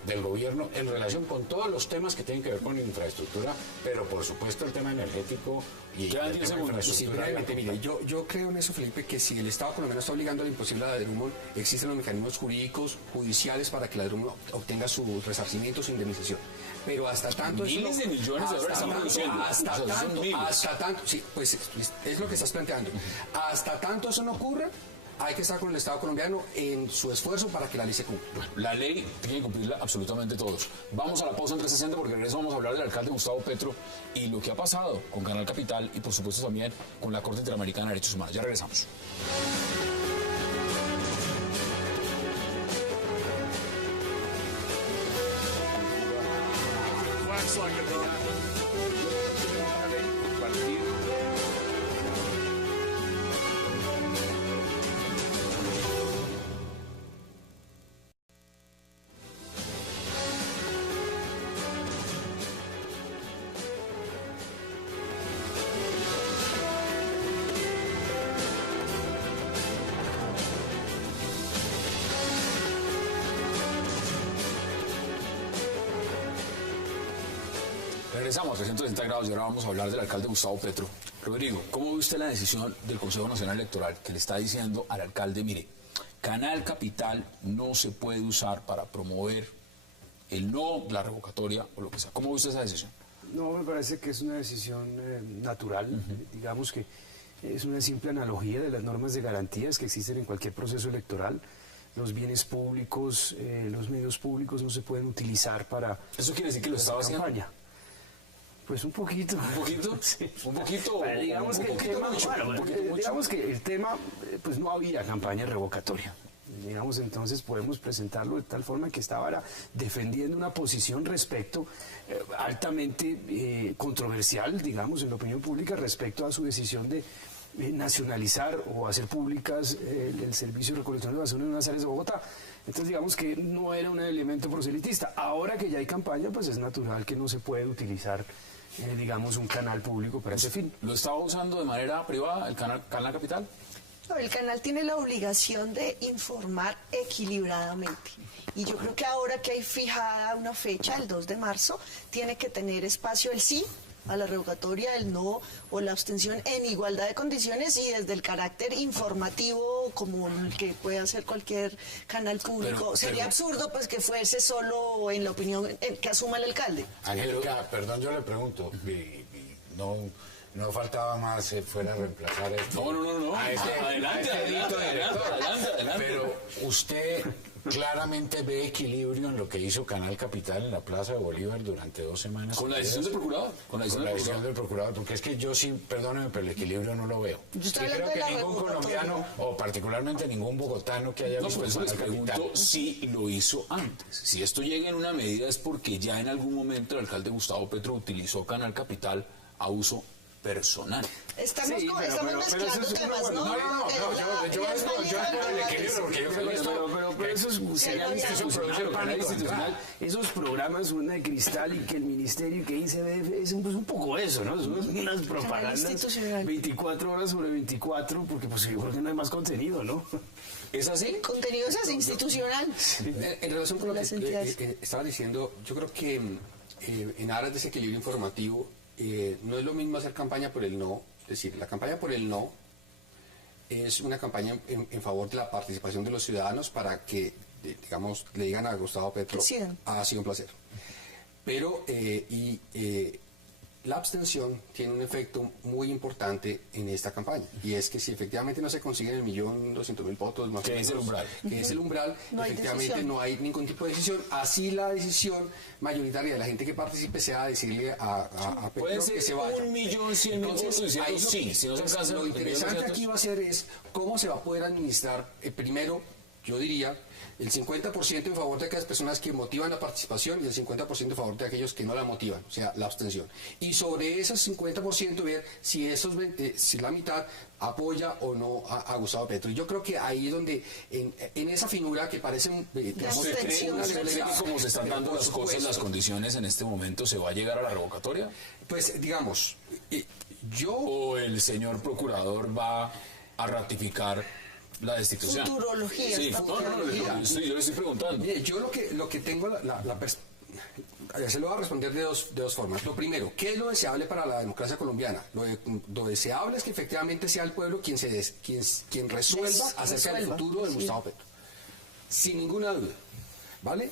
del gobierno en relación con todos los temas que tienen que ver con infraestructura, pero por supuesto el tema energético y el tema de infraestructura. Simplemente, mire, yo creo en eso, Felipe, que si el Estado colombiano está obligando a lo imposible a la Drummond, existen los mecanismos jurídicos, judiciales, para que la Drummond obtenga su resarcimiento, su indemnización. Pero hasta tanto... Miles de millones de dólares están produciendo. Hasta tanto, sí, pues es lo que estás planteando. Hasta tanto eso no ocurra, hay que estar con el Estado colombiano en su esfuerzo para que la ley se cumpla. La ley tiene que cumplirla absolutamente todos. Vamos a la pausa en 360 porque en regreso vamos a hablar del alcalde Gustavo Petro y lo que ha pasado con Canal Capital y por supuesto también con la Corte Interamericana de Derechos Humanos. Ya regresamos. Regresamos a 360 grados y ahora vamos a hablar del alcalde Gustavo Petro. Rodrigo, ¿cómo ve usted la decisión del Consejo Nacional Electoral que le está diciendo al alcalde, mire, Canal Capital no se puede usar para promover el no, la revocatoria o lo que sea? ¿Cómo ve usted esa decisión? No, me parece que es una decisión natural, digamos que es una simple analogía de las normas de garantías que existen en cualquier proceso electoral. Los bienes públicos, los medios públicos no se pueden utilizar para... ¿Eso quiere decir que lo estaba haciendo? Pues un poquito. ¿Un poquito? Sí. ¿Un poquito? Bueno, digamos que el tema, pues no había campaña revocatoria. Digamos, entonces podemos presentarlo de tal forma que estaba defendiendo una posición respecto altamente controversial, digamos, en la opinión pública respecto a su decisión de nacionalizar o hacer públicas el servicio de recolección de basura en unas áreas de Bogotá. Entonces digamos que no era un elemento proselitista. Ahora que ya hay campaña, pues es natural que no se puede utilizar, digamos, un canal público para ese fin. ¿Lo estaba usando de manera privada el canal Capital? No, el canal tiene la obligación de informar equilibradamente. Y yo creo que ahora que hay fijada una fecha, el 2 de marzo, tiene que tener espacio el sí a la revocatoria, el no o la abstención en igualdad de condiciones y desde el carácter informativo como el que puede hacer cualquier canal público. Sería absurdo pues que fuese solo en la opinión que asuma el alcalde. Angélica, perdón, yo le pregunto, no faltaba más fuera a reemplazar esto. No. Adelante. Pero usted claramente ve equilibrio en lo que hizo Canal Capital en la Plaza de Bolívar durante 2 semanas. ¿Con la decisión del procurador? Con la decisión del procurador, porque es que yo sí, perdóneme, pero el equilibrio no lo veo. Y creo que ningún colombiano, o particularmente ningún bogotano que haya visto Canal Capital... les pregunto si lo hizo antes. Si esto llega en una medida es porque ya en algún momento el alcalde Gustavo Petro utilizó Canal Capital a uso personal. Estamos mezclando temas, ¿no? Yo por el equilibrio, porque yo creo que esto... Pero eso es señal institucional. Esos programas, una de cristal y que el ministerio y que ICBF es un poco eso, ¿no? Son unas propagandas 24 horas sobre 24, porque pues yo creo que no hay más contenido, ¿no? ¿Es así? El contenido es institucional. En relación con lo que estaba diciendo, yo creo que en aras de ese equilibrio informativo, no es lo mismo hacer campaña por el no, es decir, la campaña por el no es una campaña en favor de la participación de los ciudadanos para que, digamos, le digan a Gustavo Petro, ha sido un placer. Pero, la abstención tiene un efecto muy importante en esta campaña, y es que si efectivamente no se consiguen 1.200.000 votos, más que es el umbral, efectivamente no hay ningún tipo de decisión. Así la decisión mayoritaria de la gente que participe sea decirle a Petro que se vaya. 1.100.000 votos. Lo interesante aquí va a ser es cómo se va a poder administrar, primero, yo diría, el 50% en favor de aquellas personas que motivan la participación y el 50% en favor de aquellos que no la motivan, o sea, la abstención. Y sobre esos 50% ver si si la mitad apoya o no a Gustavo Petro. Y yo creo que ahí es donde, en esa finura que parece como se están dando las cosas, las condiciones en este momento, ¿se va a llegar a la revocatoria? Pues, digamos, ¿O el señor procurador va a ratificar la destitución? Futurología. Sí, yo le estoy preguntando. Mire, yo lo que tengo se lo voy a responder de dos formas. Lo primero, ¿qué es lo deseable para la democracia colombiana? Lo deseable es que efectivamente sea el pueblo quien resuelva acerca del futuro de Gustavo Petro. Sin ninguna duda, ¿vale?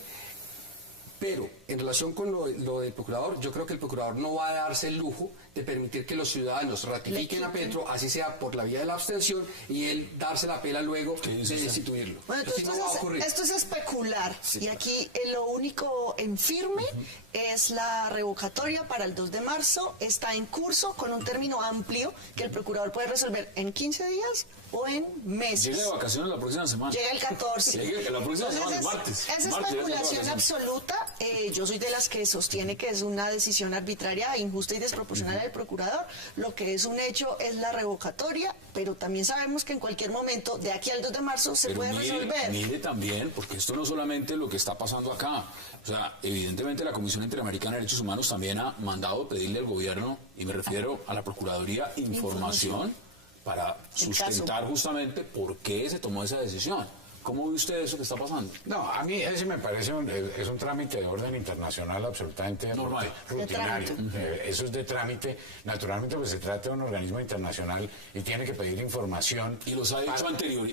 Pero en relación con lo del procurador, yo creo que el procurador no va a darse el lujo de permitir que los ciudadanos ratifiquen a Petro, así sea por la vía de la abstención, y él darse la pela luego de destituirlo. Bueno, esto es especular, y aquí lo único en firme es la revocatoria para el 2 de marzo, está en curso con un término amplio que el procurador puede resolver en 15 días o en meses. Llega de vacaciones la próxima semana. Llega el 14. Llega la próxima semana, martes. Es especulación absoluta. Yo soy de las que sostiene que es una decisión arbitraria, injusta y desproporcional del procurador. Lo que es un hecho es la revocatoria, pero también sabemos que en cualquier momento, de aquí al 2 de marzo, se puede resolver. Mire también, porque esto no solamente es lo que está pasando acá. O sea, evidentemente la Comisión Interamericana de Derechos Humanos también ha mandado pedirle al gobierno, y me refiero a la Procuraduría, información para sustentar justamente por qué se tomó esa decisión. ¿Cómo ve usted eso que está pasando? No, a mí ese me parece es un trámite de orden internacional absolutamente normal, rutinario. Eso es de trámite. Naturalmente, pues se trata de un organismo internacional y tiene que pedir información. Y los ha dicho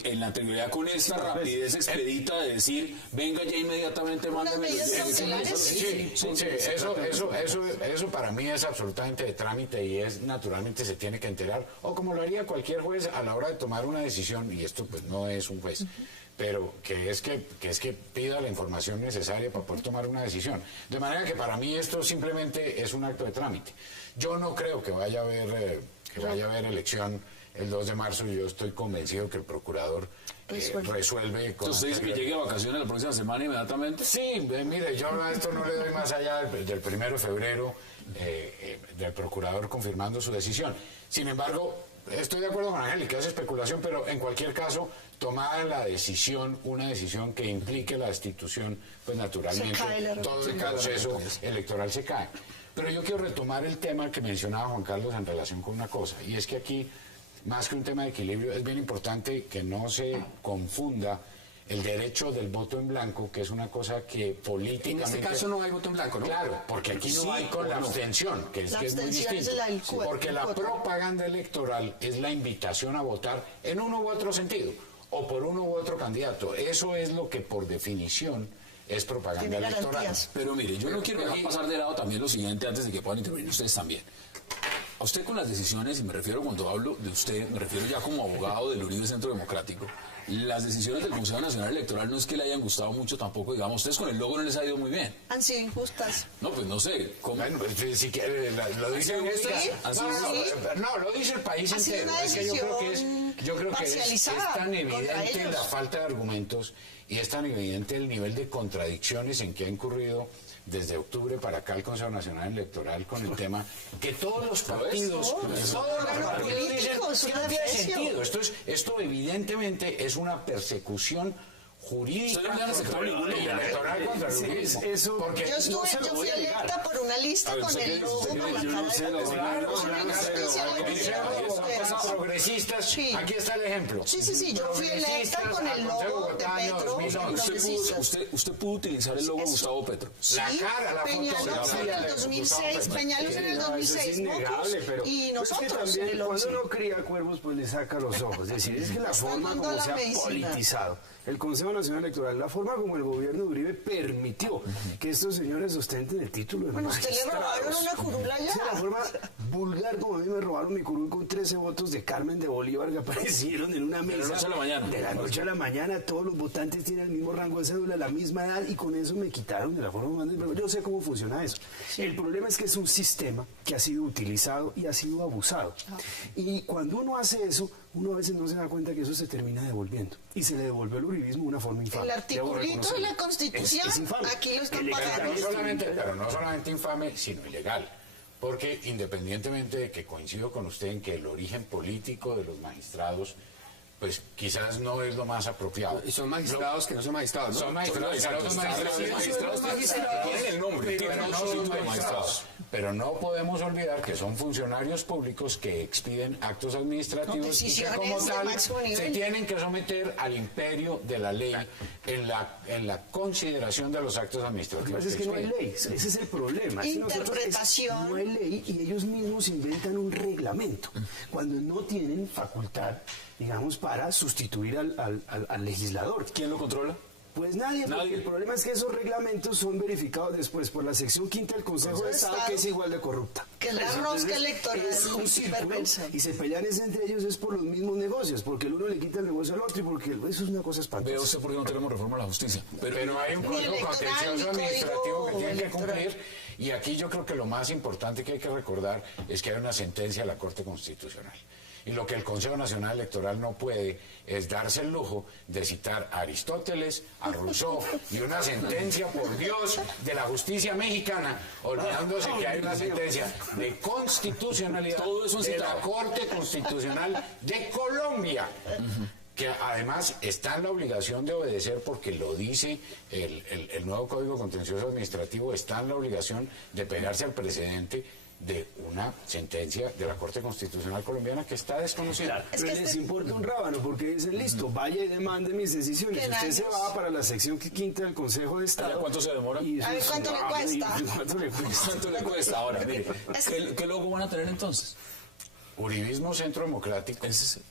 en la anterioridad con esta rapidez expedita de decir, venga ya inmediatamente, mándeme los eso para mí es absolutamente de trámite y naturalmente se tiene que enterar, o como lo haría cualquier juez a la hora de tomar una decisión, y esto pues no es un juez. Pero que es que pida la información necesaria para poder tomar una decisión. De manera que para mí esto simplemente es un acto de trámite. Yo no creo que vaya a haber elección el 2 de marzo. Yo estoy convencido que el procurador resuelve. ¿Usted dice que llegue a vacaciones la próxima semana inmediatamente? Sí, mire, yo a esto no le doy más allá del 1 de febrero del procurador confirmando su decisión. Sin embargo, estoy de acuerdo con Angélica, es especulación, pero en cualquier caso, tomada la decisión, una decisión que implique la destitución, pues naturalmente todo el proceso electoral se cae. Pero yo quiero retomar el tema que mencionaba Juan Carlos en relación con una cosa, y es que aquí, más que un tema de equilibrio, es bien importante que no se confunda el derecho del voto en blanco, que es una cosa que políticamente... En este caso no hay voto en blanco, ¿no? Claro, porque aquí no hay con la abstención, que es muy distinto. Porque la propaganda electoral es la invitación a votar en uno u otro sentido, o por uno u otro candidato. Eso es lo que por definición es propaganda electoral. Pero mire, yo no quiero dejar pasar de lado también lo siguiente antes de que puedan intervenir ustedes también. A usted con las decisiones, y me refiero cuando hablo de usted, me refiero ya como abogado del Uribe Centro Democrático, las decisiones del Consejo Nacional Electoral no es que le hayan gustado mucho tampoco, digamos, ustedes con el logo no les ha ido muy bien. Han sido injustas. No, pues no sé. ¿Cómo? Bueno, pues, si quiere, lo dice no, lo dice el país entero. Es que yo creo que es tan evidente la falta de argumentos y es tan evidente el nivel de contradicciones en que ha incurrido desde octubre para acá el Consejo Nacional Electoral con el tema que todos los partidos dicen que no tiene sentido. Esto evidentemente es una persecución jurídica electoral contra el uribismo. Yo fui electa por una lista con el logo con la cara progresistas. Aquí está el ejemplo. Sí, yo fui electa con el logo de Petro. ¿Usted pudo utilizar el logo de Gustavo Petro? La cara, la Peñalosa en el 2006, Peñalosa en el 2006, y nosotros en el 11. Cuando uno cría cuervos, pues le saca los ojos. Es decir, es que la forma como se ha politizado el Consejo Nacional Electoral, la forma como el gobierno de Uribe permitió que estos señores ostenten el título de magistrados. Usted le robaron una curula ya. Es la forma vulgar como a mí me robaron mi curul con 13 votos de Carmen de Bolívar que aparecieron en una mesa. De la noche a la mañana. De la noche a la mañana, todos los votantes tienen el mismo rango de cédula, la misma edad, y con eso me quitaron de la forma más... Yo sé cómo funciona eso. Sí. El problema es que es un sistema que ha sido utilizado y ha sido abusado. Y cuando uno hace eso, uno a veces no se da cuenta que eso se termina devolviendo. Y se le devolvió al uribismo de una forma infame. El articulito de la Constitución, es infame. aquí lo están pagando. Pero no solamente infame, sino ilegal. Porque independientemente de que coincido con usted en que el origen político de los magistrados, pues quizás no es lo más apropiado. Y son magistrados que no son magistrados, ¿no? Son magistrados, tienen el nombre, pero no son magistrados. Pero no podemos olvidar que son funcionarios públicos que expiden actos administrativos y que como tal se tienen que someter al imperio de la ley en la consideración de los actos administrativos. Es que no hay ley, ese es el problema. Interpretación. No hay ley y ellos mismos inventan un reglamento cuando no tienen facultad, digamos, para sustituir al legislador. ¿Quién lo controla? Pues nadie, porque el problema es que esos reglamentos son verificados después por la sección 5ª del Consejo de Estado, que es igual de corrupta. Que es la rosca electoral es un círculo, y se pelean entre ellos es por los mismos negocios, porque el uno le quita el negocio al otro y porque eso es una cosa espantosa. Veo usted por qué no tenemos reforma a la justicia. Pero hay un código contencioso administrativo que tienen que cumplir, y aquí yo creo que lo más importante que hay que recordar es que hay una sentencia de la Corte Constitucional. Y lo que el Consejo Nacional Electoral no puede es darse el lujo de citar a Aristóteles, a Rousseau y una sentencia, por Dios, de la justicia mexicana, olvidándose que hay una sentencia de constitucionalidad de la Corte Constitucional de Colombia, que además está en la obligación de obedecer porque lo dice el nuevo Código Contencioso Administrativo, está en la obligación de pegarse al precedente de una sentencia de la Corte Constitucional colombiana que está desconocida. Pero les importa un rábano porque dicen, listo, vaya y demande mis decisiones. Usted se va para la sección 5ª del Consejo de Estado. ¿Cuánto se demora? A ver, ¿cuánto le cuesta? ¿Cuánto le cuesta? Ahora, mire, ¿qué logo van a tener entonces? Uribismo Centro Democrático. Ese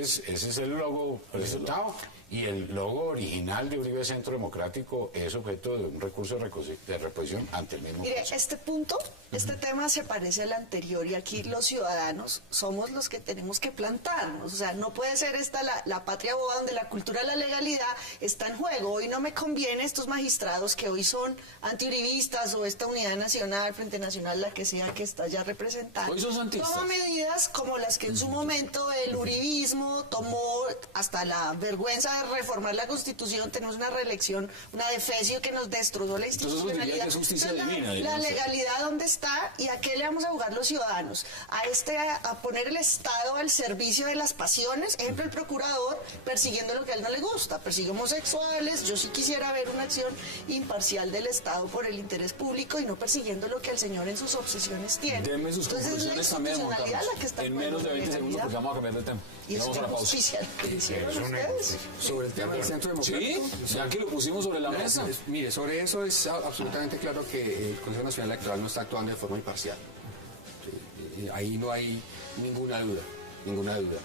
es el logo presentado. Y el logo original de Uribe Centro Democrático es objeto de un recurso de reposición ante el mismo Mire, Consejo. este punto, este tema se parece al anterior y aquí los ciudadanos somos los que tenemos que plantarnos. O sea, no puede ser esta la patria boba donde la cultura de la legalidad está en juego. Hoy no me conviene estos magistrados que hoy son antiuribistas o esta unidad nacional, Frente Nacional, la que sea que está ya representada. Hoy son santistas. Toma medidas como las que en su momento el uribismo tomó hasta la vergüenza de a reformar la Constitución, tenemos una reelección, una defecio que nos destrozó la institucionalidad. Entonces, es justicia Entonces, divina, la legalidad, ¿dónde está? ¿Y a qué le vamos a jugar los ciudadanos? A poner el Estado al servicio de las pasiones. Ejemplo, el procurador persiguiendo lo que a él no le gusta, persigue homosexuales. Yo sí quisiera ver una acción imparcial del Estado por el interés público y no persiguiendo lo que el señor en sus obsesiones tiene. Deme sus conclusiones también, Juan Carlos, la que está en menos de 20 segundos porque vamos a cambiar de tema. Y eso Vamos es a la pausa. justicia que hicieron ustedes. Sobre el tema del centro democrático. Sí, ya que lo pusimos sobre la mesa. Mire, sobre eso es absolutamente claro que el Consejo Nacional Electoral no está actuando de forma imparcial. Sí, ahí no hay ninguna duda, ninguna duda.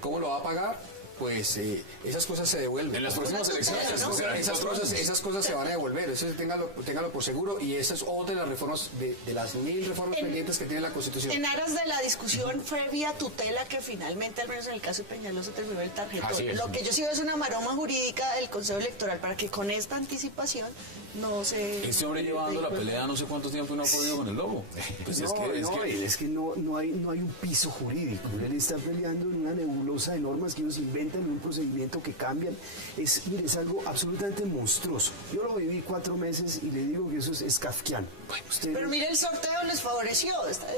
¿Cómo lo va a pagar? Pues esas cosas se devuelven. En las próximas elecciones, ¿no? Esas cosas se van a devolver, eso téngalo por seguro, y esa es otra de las reformas, de las 1000 reformas pendientes que tiene la Constitución. En aras de la discusión fue vía tutela que finalmente, al menos en el caso de Peñalosa, terminó el tarjetón. Lo que yo sí veo es una maroma jurídica del Consejo Electoral para que con esta anticipación no se... Este hombre lleva dando la pelea no sé cuánto tiempo y no ha podido con el lobo. Pues es que no hay un piso jurídico. Él está peleando en una nebulosa de normas que ellos inventan, un procedimiento que cambian. Mire, es algo absolutamente monstruoso. Yo lo viví 4 meses y le digo que eso es kafkiano. Bueno, pero mire, el sorteo les favoreció.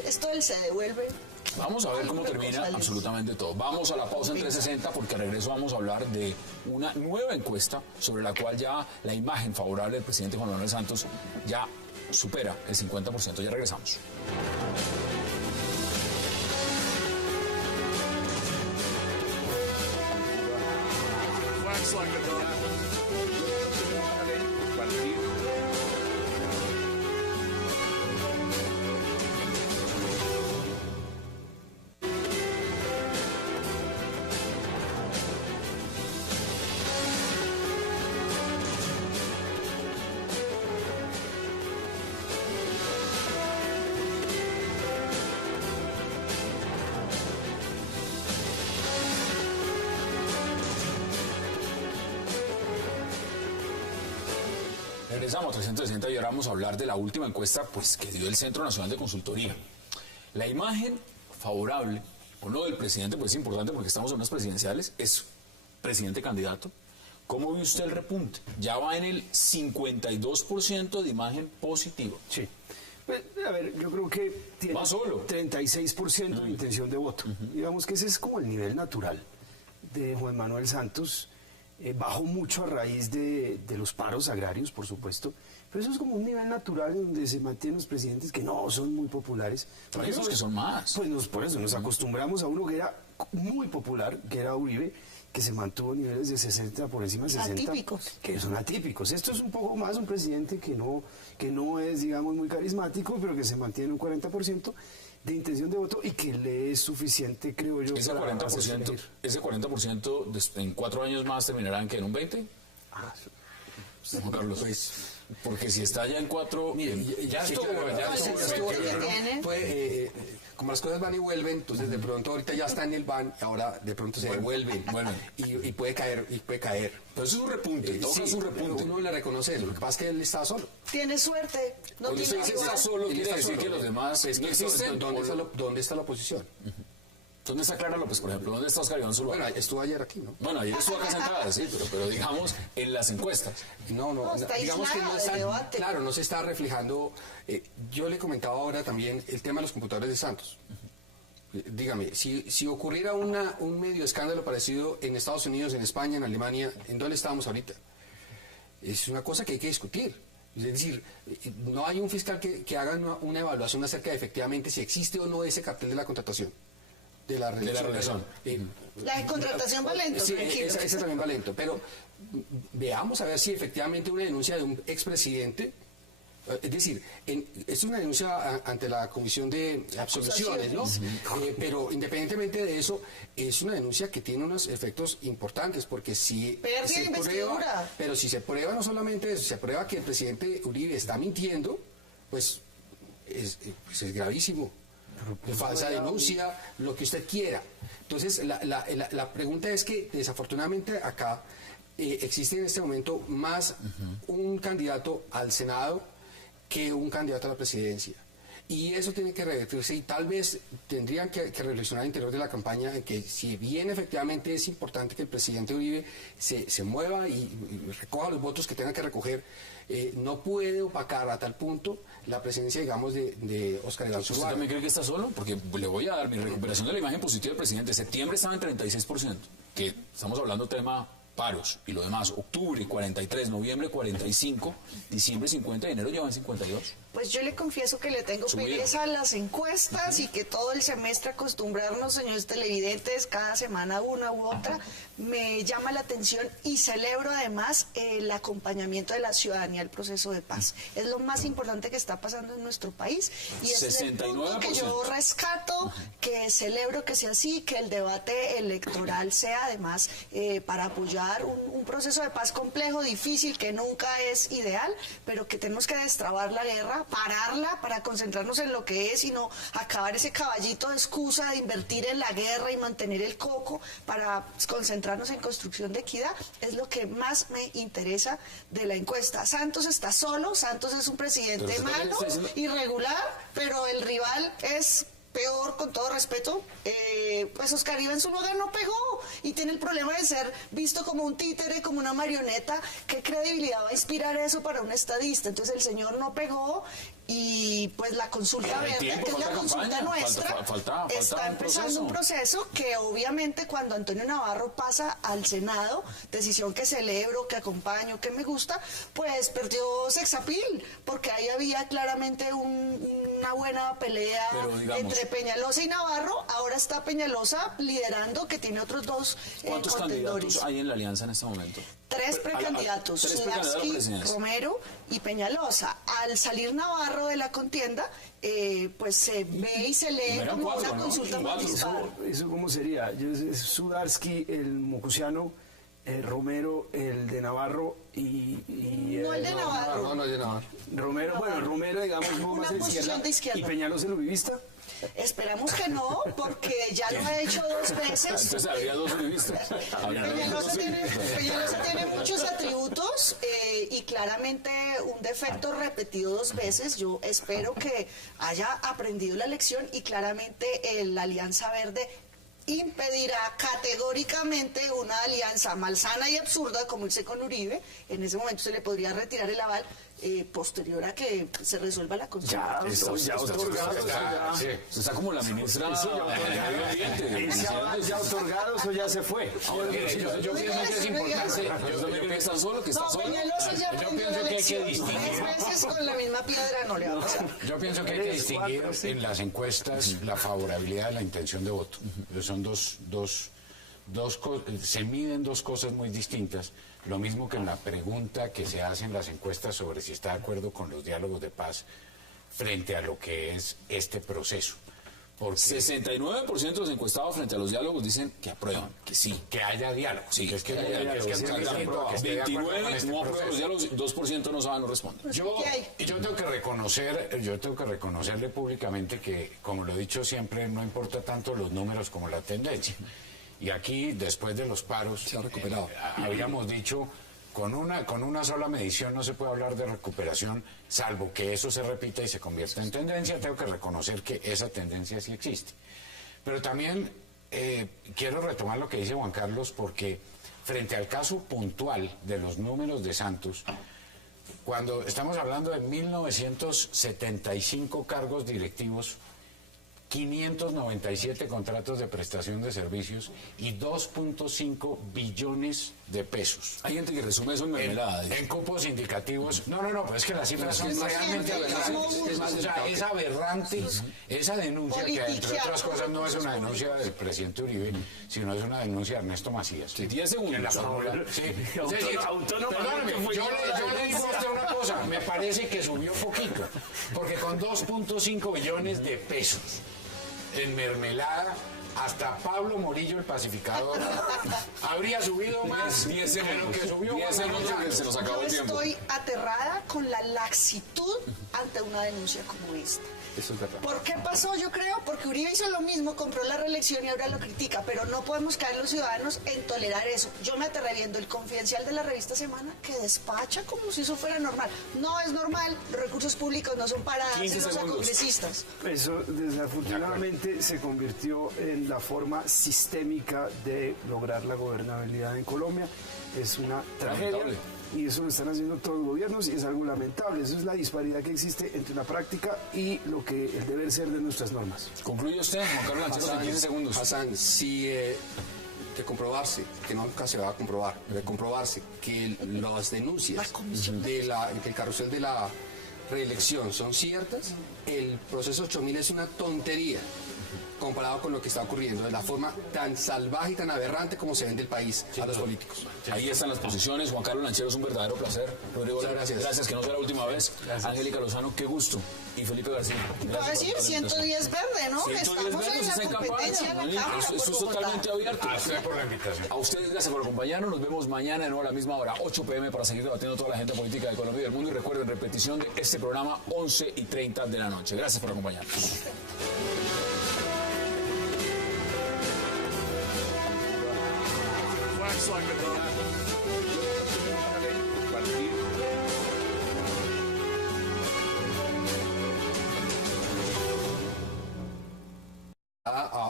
Esto él se devuelve. Vamos a ver cómo termina absolutamente todo. Vamos a la pausa en 360 porque al regreso vamos a hablar de una nueva encuesta sobre la cual ya la imagen favorable del presidente Juan Manuel Santos ya supera el 50%. Ya regresamos. Regresamos a 360 y ahora vamos a hablar de la última encuesta pues, que dio el Centro Nacional de Consultoría. La imagen favorable o no del presidente pues es importante porque estamos en unas presidenciales, es presidente candidato. ¿Cómo ve usted el repunte? Ya va en el 52% de imagen positiva. Sí. Pues, a ver, yo creo que tiene ¿Va solo? 36% de intención de voto. Digamos que ese es como el nivel natural de Juan Manuel Santos. Bajó mucho a raíz de los paros agrarios, por supuesto, pero eso es como un nivel natural donde se mantienen los presidentes que no son muy populares. Pero hay unos que son más. Pues por eso nos acostumbramos a uno que era muy popular, que era Uribe, que se mantuvo a niveles de 60, por encima de 60. Atípicos. Que son atípicos. Esto es un poco más un presidente que no es, digamos, muy carismático, pero que se mantiene un 40% de intención de voto y que le es suficiente, creo yo, ese para 40%, ese 40% en 4 años más terminará en que en un 20%. Juan Carlos, pues, porque si está ya en 4, como las cosas van y vuelven, entonces de pronto ahorita ya está en el van y ahora de pronto se devuelven y puede caer. Pero eso es un repunte, es un repunte. Uno le reconoce, lo que pasa es que él está solo. Tiene suerte. No cuando tiene usted está solo, quiere decir que los demás no existen. ¿Dónde está la oposición? ¿Dónde está Clara López, por ejemplo? ¿Dónde está Oscar Iván Zuluaga? Bueno, estuvo ayer aquí, ¿no? Bueno, ayer estuvo acá sentada, sí, pero digamos en las encuestas. No, está digamos que no aislado está, del debate. claro, no se está reflejando. Yo le comentaba ahora también el tema de los computadores de Santos. Dígame, si ocurriera un medio escándalo parecido en Estados Unidos, en España, en Alemania, ¿en dónde estábamos ahorita? Es una cosa que hay que discutir. Es decir, no hay un fiscal que haga una evaluación acerca de efectivamente si existe o no ese cartel de la contratación. De la relación. La de contratación va lento, sí, tranquilo. esa también va lento, pero veamos a ver si efectivamente una denuncia de un expresidente, es decir, es una denuncia ante la Comisión de Absoluciones, ¿no? Pero independientemente de eso, es una denuncia que tiene unos efectos importantes, porque si se prueba, pero si se prueba no solamente eso, se prueba que el presidente Uribe está mintiendo, pues es gravísimo. De falsa denuncia, lo que usted quiera. Entonces, la pregunta es que, desafortunadamente, acá existe en este momento más un candidato al Senado que un candidato a la presidencia. Y eso tiene que revertirse y tal vez tendrían que reflexionar al interior de la campaña en que si bien efectivamente es importante que el presidente Uribe se mueva y recoja los votos que tenga que recoger, no puede opacar a tal punto la presencia, digamos, de Óscar Iván ¿Usted Zuluaga. también cree que está solo? Porque le voy a dar mi recuperación de la imagen positiva del presidente. Septiembre estaba en 36%, que estamos hablando tema paros y lo demás. Octubre 43, noviembre 45, diciembre 50 y enero llevan 52. Pues yo le confieso que le tengo Subieron. pereza a las encuestas y que todo el semestre acostumbrarnos, señores televidentes, cada semana una u otra, me llama la atención y celebro además el acompañamiento de la ciudadanía al proceso de paz. Es lo más importante que está pasando en nuestro país y es el punto que yo rescato, que celebro que sea así, que el debate electoral sea además para apoyar un proceso de paz complejo, difícil, que nunca es ideal, pero que tenemos que destrabar la guerra, pararla para concentrarnos en lo que es y no acabar ese caballito de excusa de invertir en la guerra y mantener el coco para concentrarnos en construcción de equidad. Es lo que más me interesa de la encuesta. Santos está solo, Santos es un presidente malo, irregular, pero el rival es peor, con todo respeto. Pues Óscar Iván Zuluaga no pegó y tiene el problema de ser visto como un títere, como una marioneta. ¿Qué credibilidad va a inspirar eso para un estadista? Entonces el señor no pegó y pues la consulta verde, que es la consulta nuestra, está empezando un proceso que obviamente cuando Antonio Navarro pasa al Senado, decisión que celebro, que acompaño, que me gusta, pues perdió sexapil, porque ahí había claramente una buena pelea entre Peñalosa y Navarro. Ahora está Peñalosa liderando, que tiene otros dos ¿Cuántos candidatos hay en la alianza en este momento? Tres precandidatos, Sudarsky, Romero y Peñalosa. Al salir Navarro de la contienda, pues se ve y se lee como una consulta municipal. ¿Eso cómo sería? Sudarsky, el mocusiano, Romero, el de Navarro y no el de Navarro. No el de Navarro. Romero, bueno, Romero, digamos, un poco más de izquierda. ¿Y Peñalosa el uribista? Esperamos que no, porque ya lo ha hecho 2 veces. Entonces habría 2 uribistas. Peñalosa tiene muchos atributos y claramente un defecto repetido 2 veces. Yo espero que haya aprendido la lección y claramente la Alianza Verde impedirá categóricamente una alianza malsana y absurda como irse con Uribe. En ese momento se le podría retirar el aval posterior a que se resuelva la consulta. Está como la ministra ya otorgado, eso ya se fue. Yo pienso que es importante. Yo también creo que está solo, que está solo. Yo pienso que hay que distinguir. 3 veces con la misma piedra no le va a pasar. Yo pienso que hay que distinguir en las encuestas la favorabilidad de la intención de voto. Son se miden 2 cosas muy distintas. Lo mismo que en la pregunta que se hace en las encuestas sobre si está de acuerdo con los diálogos de paz frente a lo que es este proceso. Porque 69% de los encuestados frente a los diálogos dicen que aprueban, que sí. Que haya diálogo. Sí, que es que haya diálogo. 29 no aprueban los diálogos, 2% no saben, no responden. Yo tengo que reconocerle públicamente que, como lo he dicho siempre, no importa tanto los números como la tendencia. Y aquí, después de los paros, se ha recuperado. Habíamos dicho, con una sola medición no se puede hablar de recuperación, salvo que eso se repita y se convierta en tendencia. Tengo que reconocer que esa tendencia sí existe. Pero también quiero retomar lo que dice Juan Carlos, porque frente al caso puntual de los números de Santos, cuando estamos hablando de 1975 cargos directivos, 597 contratos de prestación de servicios y 2.5 billones de pesos. Hay gente que resume eso en mermelada. En cupos indicativos. No, pero es que las cifras son realmente aberrantes. O sea, es aberrante esa denuncia, que entre otras cosas no es una denuncia del presidente Uribe, sino es una denuncia de Ernesto Macías. 10 segundos. En la fórmula. Sí. Perdóname, yo le digo a usted una cosa, me parece que subió poquito, porque con 2.5 billones de pesos en mermelada, hasta Pablo Morillo, el pacificador, habría subido más, pero que subió más. Se nos acabó el tiempo. Estoy aterrada con la laxitud ante una denuncia como esta. Eso es verdad. ¿Por qué pasó? Yo creo, porque Uribe hizo lo mismo, compró la reelección y ahora lo critica, pero no podemos caer los ciudadanos en tolerar eso. Yo me aterré viendo el Confidencial de la revista Semana que despacha como si eso fuera normal. No es normal, los recursos públicos no son para dárselos a congresistas. Eso desafortunadamente se convirtió en la forma sistémica de lograr la gobernabilidad en Colombia. Es una tragedia. Y eso lo están haciendo todos los gobiernos y es algo lamentable. Eso es la disparidad que existe entre la práctica y lo que el deber ser de nuestras normas. ¿Concluye usted, Juan Carlos Lancheros, en 15 segundos? Hassan, si de comprobarse, que nunca se va a comprobar, de comprobarse que las denuncias del carrusel de la reelección son ciertas, el proceso 8000 es una tontería comparado con lo que está ocurriendo, de la forma tan salvaje y tan aberrante como se vende el país a los políticos. Ahí están las posiciones. Juan Carlos Lancheros, un verdadero placer. Rodrigo, gracias, que no sea la última vez. Gracias. Angélica Lozano, qué gusto. Y Felipe García. Va a decir 110 verde, ¿no? 110 verdes, está en campaña. Eso es totalmente abierto. A usted por la invitación. A ustedes gracias por acompañarnos. Nos vemos mañana de nuevo a la misma hora, 8 p.m. para seguir debatiendo toda la agenda política de Colombia y del mundo. Y recuerden, repetición de este programa 11:30 de la noche. Gracias por acompañarnos.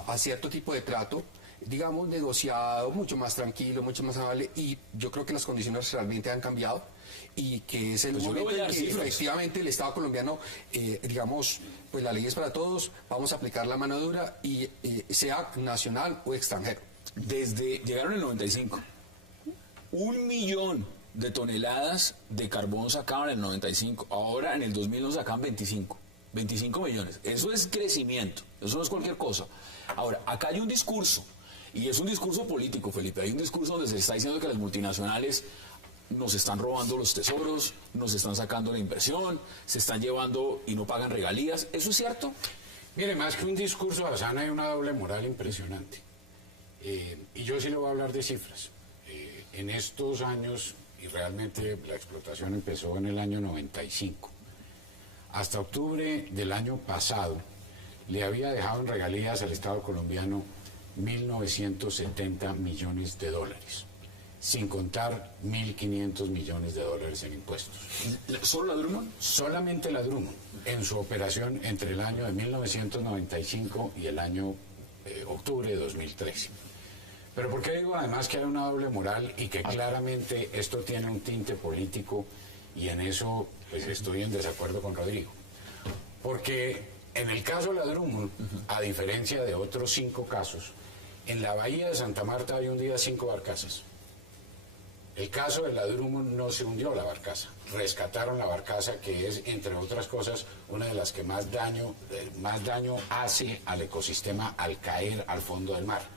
A cierto tipo de trato, digamos, negociado, mucho más tranquilo, mucho más amable, y yo creo que las condiciones realmente han cambiado y que es el momento en que efectivamente el Estado colombiano, digamos, pues la ley es para todos, vamos a aplicar la mano dura y sea nacional o extranjero. Llegaron en el 95, 1 millón de toneladas de carbón sacaban en el 95, ahora en el 2000 nos sacan 25 millones. Eso es crecimiento, eso no es cualquier cosa. Ahora, acá hay un discurso, y es un discurso político, Felipe. Hay un discurso donde se está diciendo que las multinacionales nos están robando los tesoros, nos están sacando la inversión, se están llevando y no pagan regalías. ¿Eso es cierto? Mire, más que un discurso, Hassan, hay una doble moral impresionante. Y yo sí le voy a hablar de cifras. En estos años, y realmente la explotación empezó en el año 95, hasta octubre del año pasado, le había dejado en regalías al Estado colombiano 1.970 millones de dólares, sin contar 1.500 millones de dólares en impuestos. ¿Solo la Drummond? Solamente la Drummond, en su operación entre el año de 1995 y el año octubre de 2013. Pero ¿por qué digo además que hay una doble moral y que claramente esto tiene un tinte político, y en eso pues estoy en desacuerdo con Rodrigo? Porque en el caso de la Drummond, a diferencia de otros 5 casos, en la bahía de Santa Marta hay un día 5 barcazas. El caso de la Drummond no se hundió la barcaza, rescataron la barcaza, que es, entre otras cosas, una de las que más daño hace al ecosistema al caer al fondo del mar.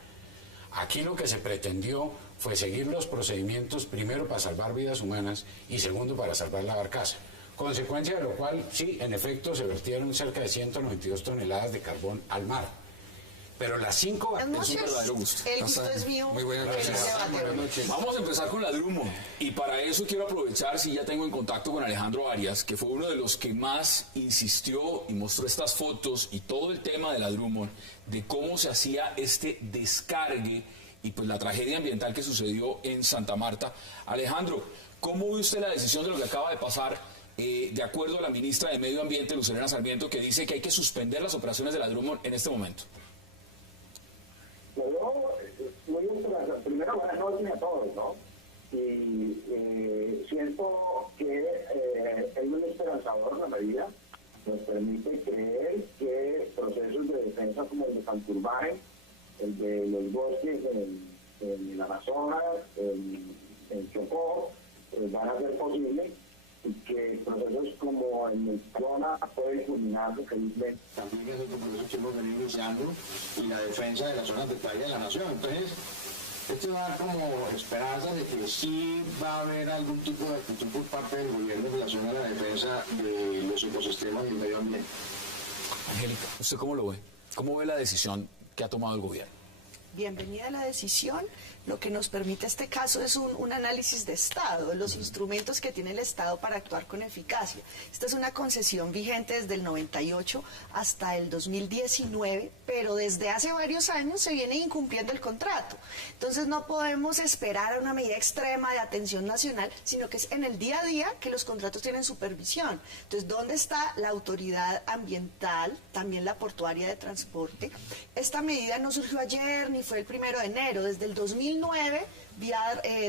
Aquí lo que se pretendió fue seguir los procedimientos, primero para salvar vidas humanas y segundo para salvar la barcaza. Consecuencia de lo cual, sí, en efecto, se vertieron cerca de 192 toneladas de carbón al mar. Pero las 5 barcazas... Es un verdadero gusto. El gusto es mío. Muy buenas noches. Vamos a empezar con la Drummond, y para eso quiero aprovechar, si ya tengo en contacto con Alejandro Arias, que fue uno de los que más insistió y mostró estas fotos y todo el tema de la Drummond, de cómo se hacía este descargue y pues la tragedia ambiental que sucedió en Santa Marta. Alejandro, ¿cómo ve usted la decisión de lo que acaba de pasar? De acuerdo a la ministra de Medio Ambiente, Lucilena Sarmiento, que dice que hay que suspender las operaciones de la Drummond en este momento. Primero, buenas noches a todos, ¿no? Y siento que es muy esperanzador la medida, nos permite creer que procesos de defensa como el de Santurbán, el de los bosques en el Amazonas, en Chocó, van a ser posibles, y que procesos como el de Zona pueden culminarse felizmente. También es otro proceso que hemos venido iniciando, y la defensa de las zonas de playa de la nación. Entonces, esto va a dar como esperanza de que sí va a haber algún tipo de actitud por parte del gobierno en relación a la defensa de los ecosistemas y el medio ambiente. Angélica, ¿usted cómo lo ve? ¿Cómo ve la decisión que ha tomado el gobierno? bienvenida a la decisión. Lo que nos permite este caso es un análisis de Estado, los instrumentos que tiene el Estado para actuar con eficacia. Esta es una concesión vigente desde el 98 hasta el 2019, pero desde hace varios años se viene incumpliendo el contrato. Entonces no podemos esperar a una medida extrema de atención nacional, sino que es en el día a día que los contratos tienen supervisión. Entonces, ¿dónde está la autoridad ambiental, también la portuaria de transporte? Esta medida no surgió ayer ni fue el 1 de enero, desde el 2009, vía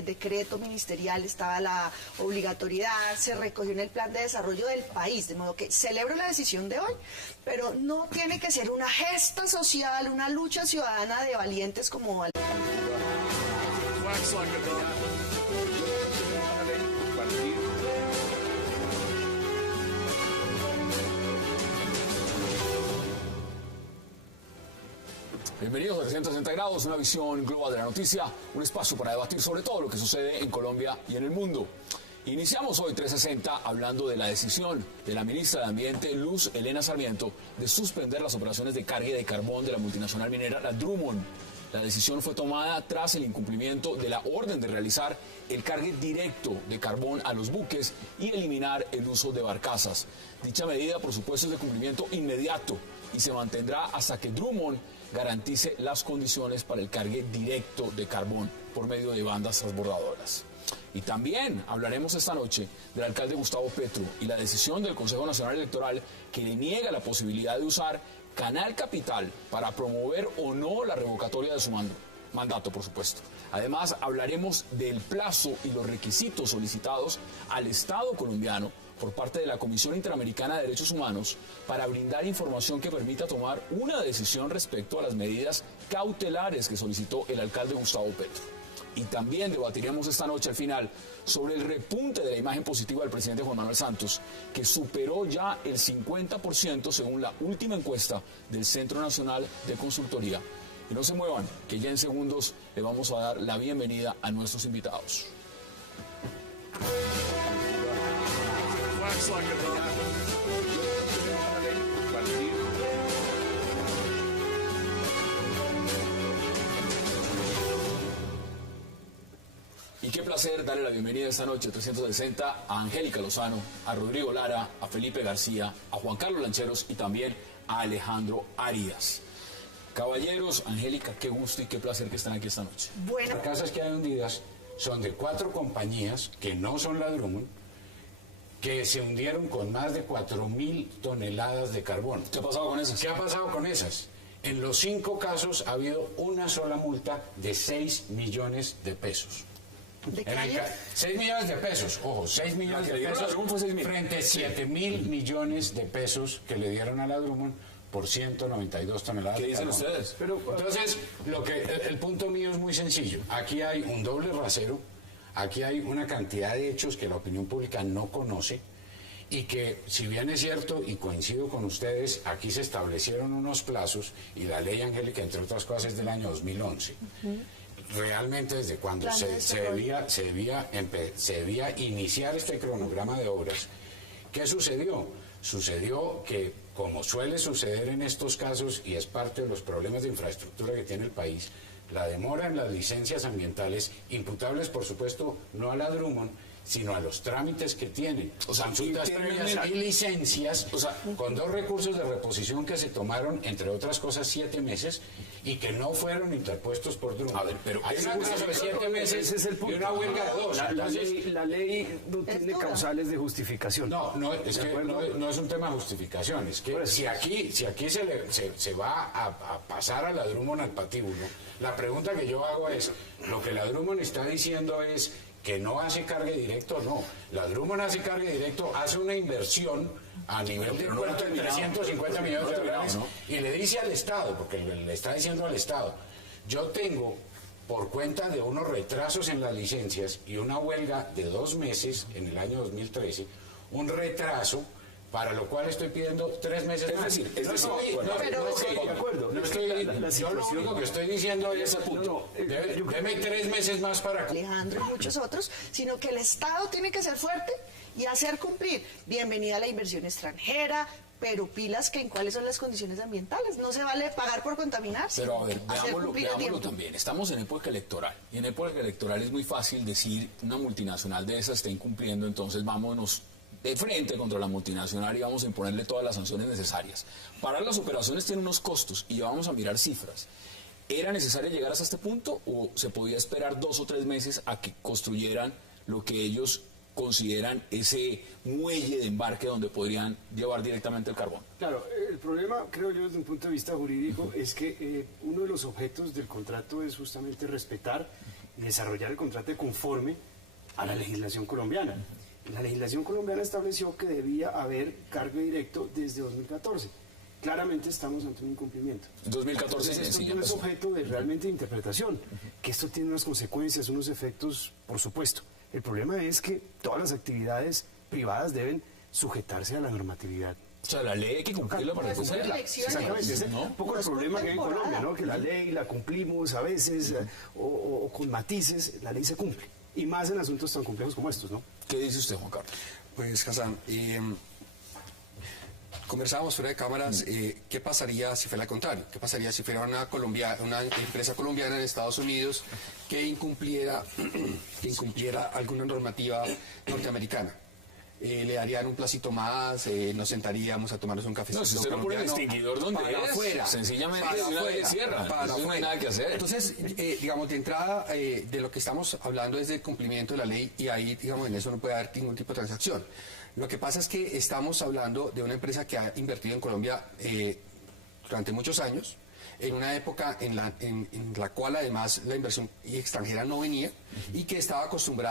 decreto ministerial estaba la obligatoriedad, se recogió en el plan de desarrollo del país, de modo que celebro la decisión de hoy, pero no tiene que ser una gesta social, una lucha ciudadana de valientes como... Bienvenidos a 360 grados, una visión global de la noticia, un espacio para debatir sobre todo lo que sucede en Colombia y en el mundo. Iniciamos hoy 360 hablando de la decisión de la ministra de Ambiente, Luz Helena Sarmiento, de suspender las operaciones de carga de carbón de la multinacional minera La Drummond. La decisión fue tomada tras el incumplimiento de la orden de realizar el cargue directo de carbón a los buques y eliminar el uso de barcazas. Dicha medida, por supuesto, es de cumplimiento inmediato y se mantendrá hasta que Drummond garantice las condiciones para el cargue directo de carbón por medio de bandas transbordadoras. Y también hablaremos esta noche del alcalde Gustavo Petro y la decisión del Consejo Nacional Electoral que le niega la posibilidad de usar Canal Capital para promover o no la revocatoria de su mandato, por supuesto. Además, hablaremos del plazo y los requisitos solicitados al Estado colombiano por parte de la Comisión Interamericana de Derechos Humanos para brindar información que permita tomar una decisión respecto a las medidas cautelares que solicitó el alcalde Gustavo Petro. Y también debatiremos esta noche al final sobre el repunte de la imagen positiva del presidente Juan Manuel Santos, que superó ya el 50% según la última encuesta del Centro Nacional de Consultoría. Y no se muevan, que ya en segundos le vamos a dar la bienvenida a nuestros invitados. Y qué placer darle la bienvenida esta noche 360 a Angélica Lozano, a Rodrigo Lara, a Felipe García, a Juan Carlos Lancheros y también a Alejandro Arias. Caballeros, Angélica, qué gusto y qué placer que están aquí esta noche. Bueno, Las casas que hay hundidas son de 4 compañías que no son La Drummond, que se hundieron con más de 4.000 toneladas de carbón. ¿Qué ha pasado con esas? ¿Qué ha pasado con esas? En los 5 casos ha habido una sola multa de 6 millones de pesos. ¿de qué año? 6 millones de pesos, ojo, 6 millones que de le dieron a pesos Drummond fue 6.000. frente a 7.000 millones de pesos que le dieron a La Drummond por 192 toneladas ¿Qué de dicen carbón. ustedes? Pero, Entonces, el punto mío es muy sencillo. Aquí hay un doble rasero, aquí hay una cantidad de hechos que la opinión pública no conoce y que, si bien es cierto, y coincido con ustedes, aquí se establecieron unos plazos y la ley, Angélica, entre otras cosas, es del año 2011. Realmente desde cuando Plan de se debía iniciar este cronograma de obras. ¿Qué sucedió? Sucedió que, como suele suceder en estos casos, y es parte de los problemas de infraestructura que tiene el país, la demora en las licencias ambientales, imputables por supuesto no a La Drummond, sino a los trámites que tienen, O sea, consultas previas y licencias, o sea, con 2 recursos de reposición que se tomaron, entre otras cosas, 7 meses, y que no fueron interpuestos por Drummond. A ver, pero hay ese un atraso de 7 meses ese es el punto. y una huelga de 2. La ley no tiene dura. causales de justificación. No, es ¿De que acuerdo? no es un tema de justificación, es que Por eso. si aquí se va a pasar a La Drummond al patíbulo, la pregunta que yo hago es, lo que La Drummond está diciendo es que no hace cargue directo, no. La Drummond hace cargue directo, hace una inversión a nivel de puerto de 350 millones de dólares y le dice al Estado, porque le está diciendo al Estado, yo tengo, por cuenta de unos retrasos en las licencias y una huelga de 2 meses en el año 2013, un retraso para lo cual estoy pidiendo 3 meses más. Es decir, de acuerdo. La yo lo situación- único que estoy diciendo es, deme 3 meses más para... Alejandro y muchos otros, sino que el Estado tiene que ser fuerte y hacer cumplir. Bienvenida a la inversión extranjera, pero pilas que en cuáles son las condiciones ambientales. No se vale pagar por contaminar. Pero a ver, veámoslo veámoslo también. Estamos en época electoral. Y en época electoral es muy fácil decir una multinacional de esas está incumpliendo, entonces vámonos de frente contra la multinacional y vamos a imponerle todas las sanciones necesarias. Parar las operaciones tiene unos costos y vamos a mirar cifras. ¿Era necesario llegar hasta este punto o se podía esperar 2 o 3 meses a que construyeran lo que ellos consideran ese muelle de embarque donde podrían llevar directamente el carbón? Claro, el problema, creo yo, desde un punto de vista jurídico, es que uno de los objetos del contrato es justamente respetar y desarrollar el contrato conforme a la legislación colombiana. La legislación colombiana estableció que debía haber cargo directo desde 2014. Claramente estamos ante un incumplimiento. 2014 Entonces, esto no es objeto de realmente de interpretación, que esto tiene unas consecuencias, unos efectos, por supuesto. El problema es que todas las actividades privadas deben sujetarse a la normatividad. O sea, la ley hay que cumplirla para que sea. Exactamente, ese es un poco el problema que hay en Colombia, ¿no? Que la ley la cumplimos a veces o con matices, la ley se cumple. Y más en asuntos tan complejos como estos, ¿no? ¿Qué dice usted, Juan Carlos? Pues, Hassan, conversábamos fuera de cámaras, ¿qué pasaría si fuera al contrario? ¿Qué pasaría si fuera una empresa colombiana en Estados Unidos que incumpliera alguna normativa norteamericana? Le darían un placito más, nos sentaríamos a tomarnos un cafecito. No, si usted no pone el extinguidor donde para es, afuera, sencillamente para una afuera, vez cierra, para no hay nada que hacer. Entonces, digamos, de entrada, de lo que estamos hablando es del cumplimiento de la ley y ahí, digamos, en eso no puede haber ningún tipo de transacción. Lo que pasa es que estamos hablando de una empresa que ha invertido en Colombia durante muchos años, en una época en la cual además la inversión extranjera no venía y que estaba acostumbrada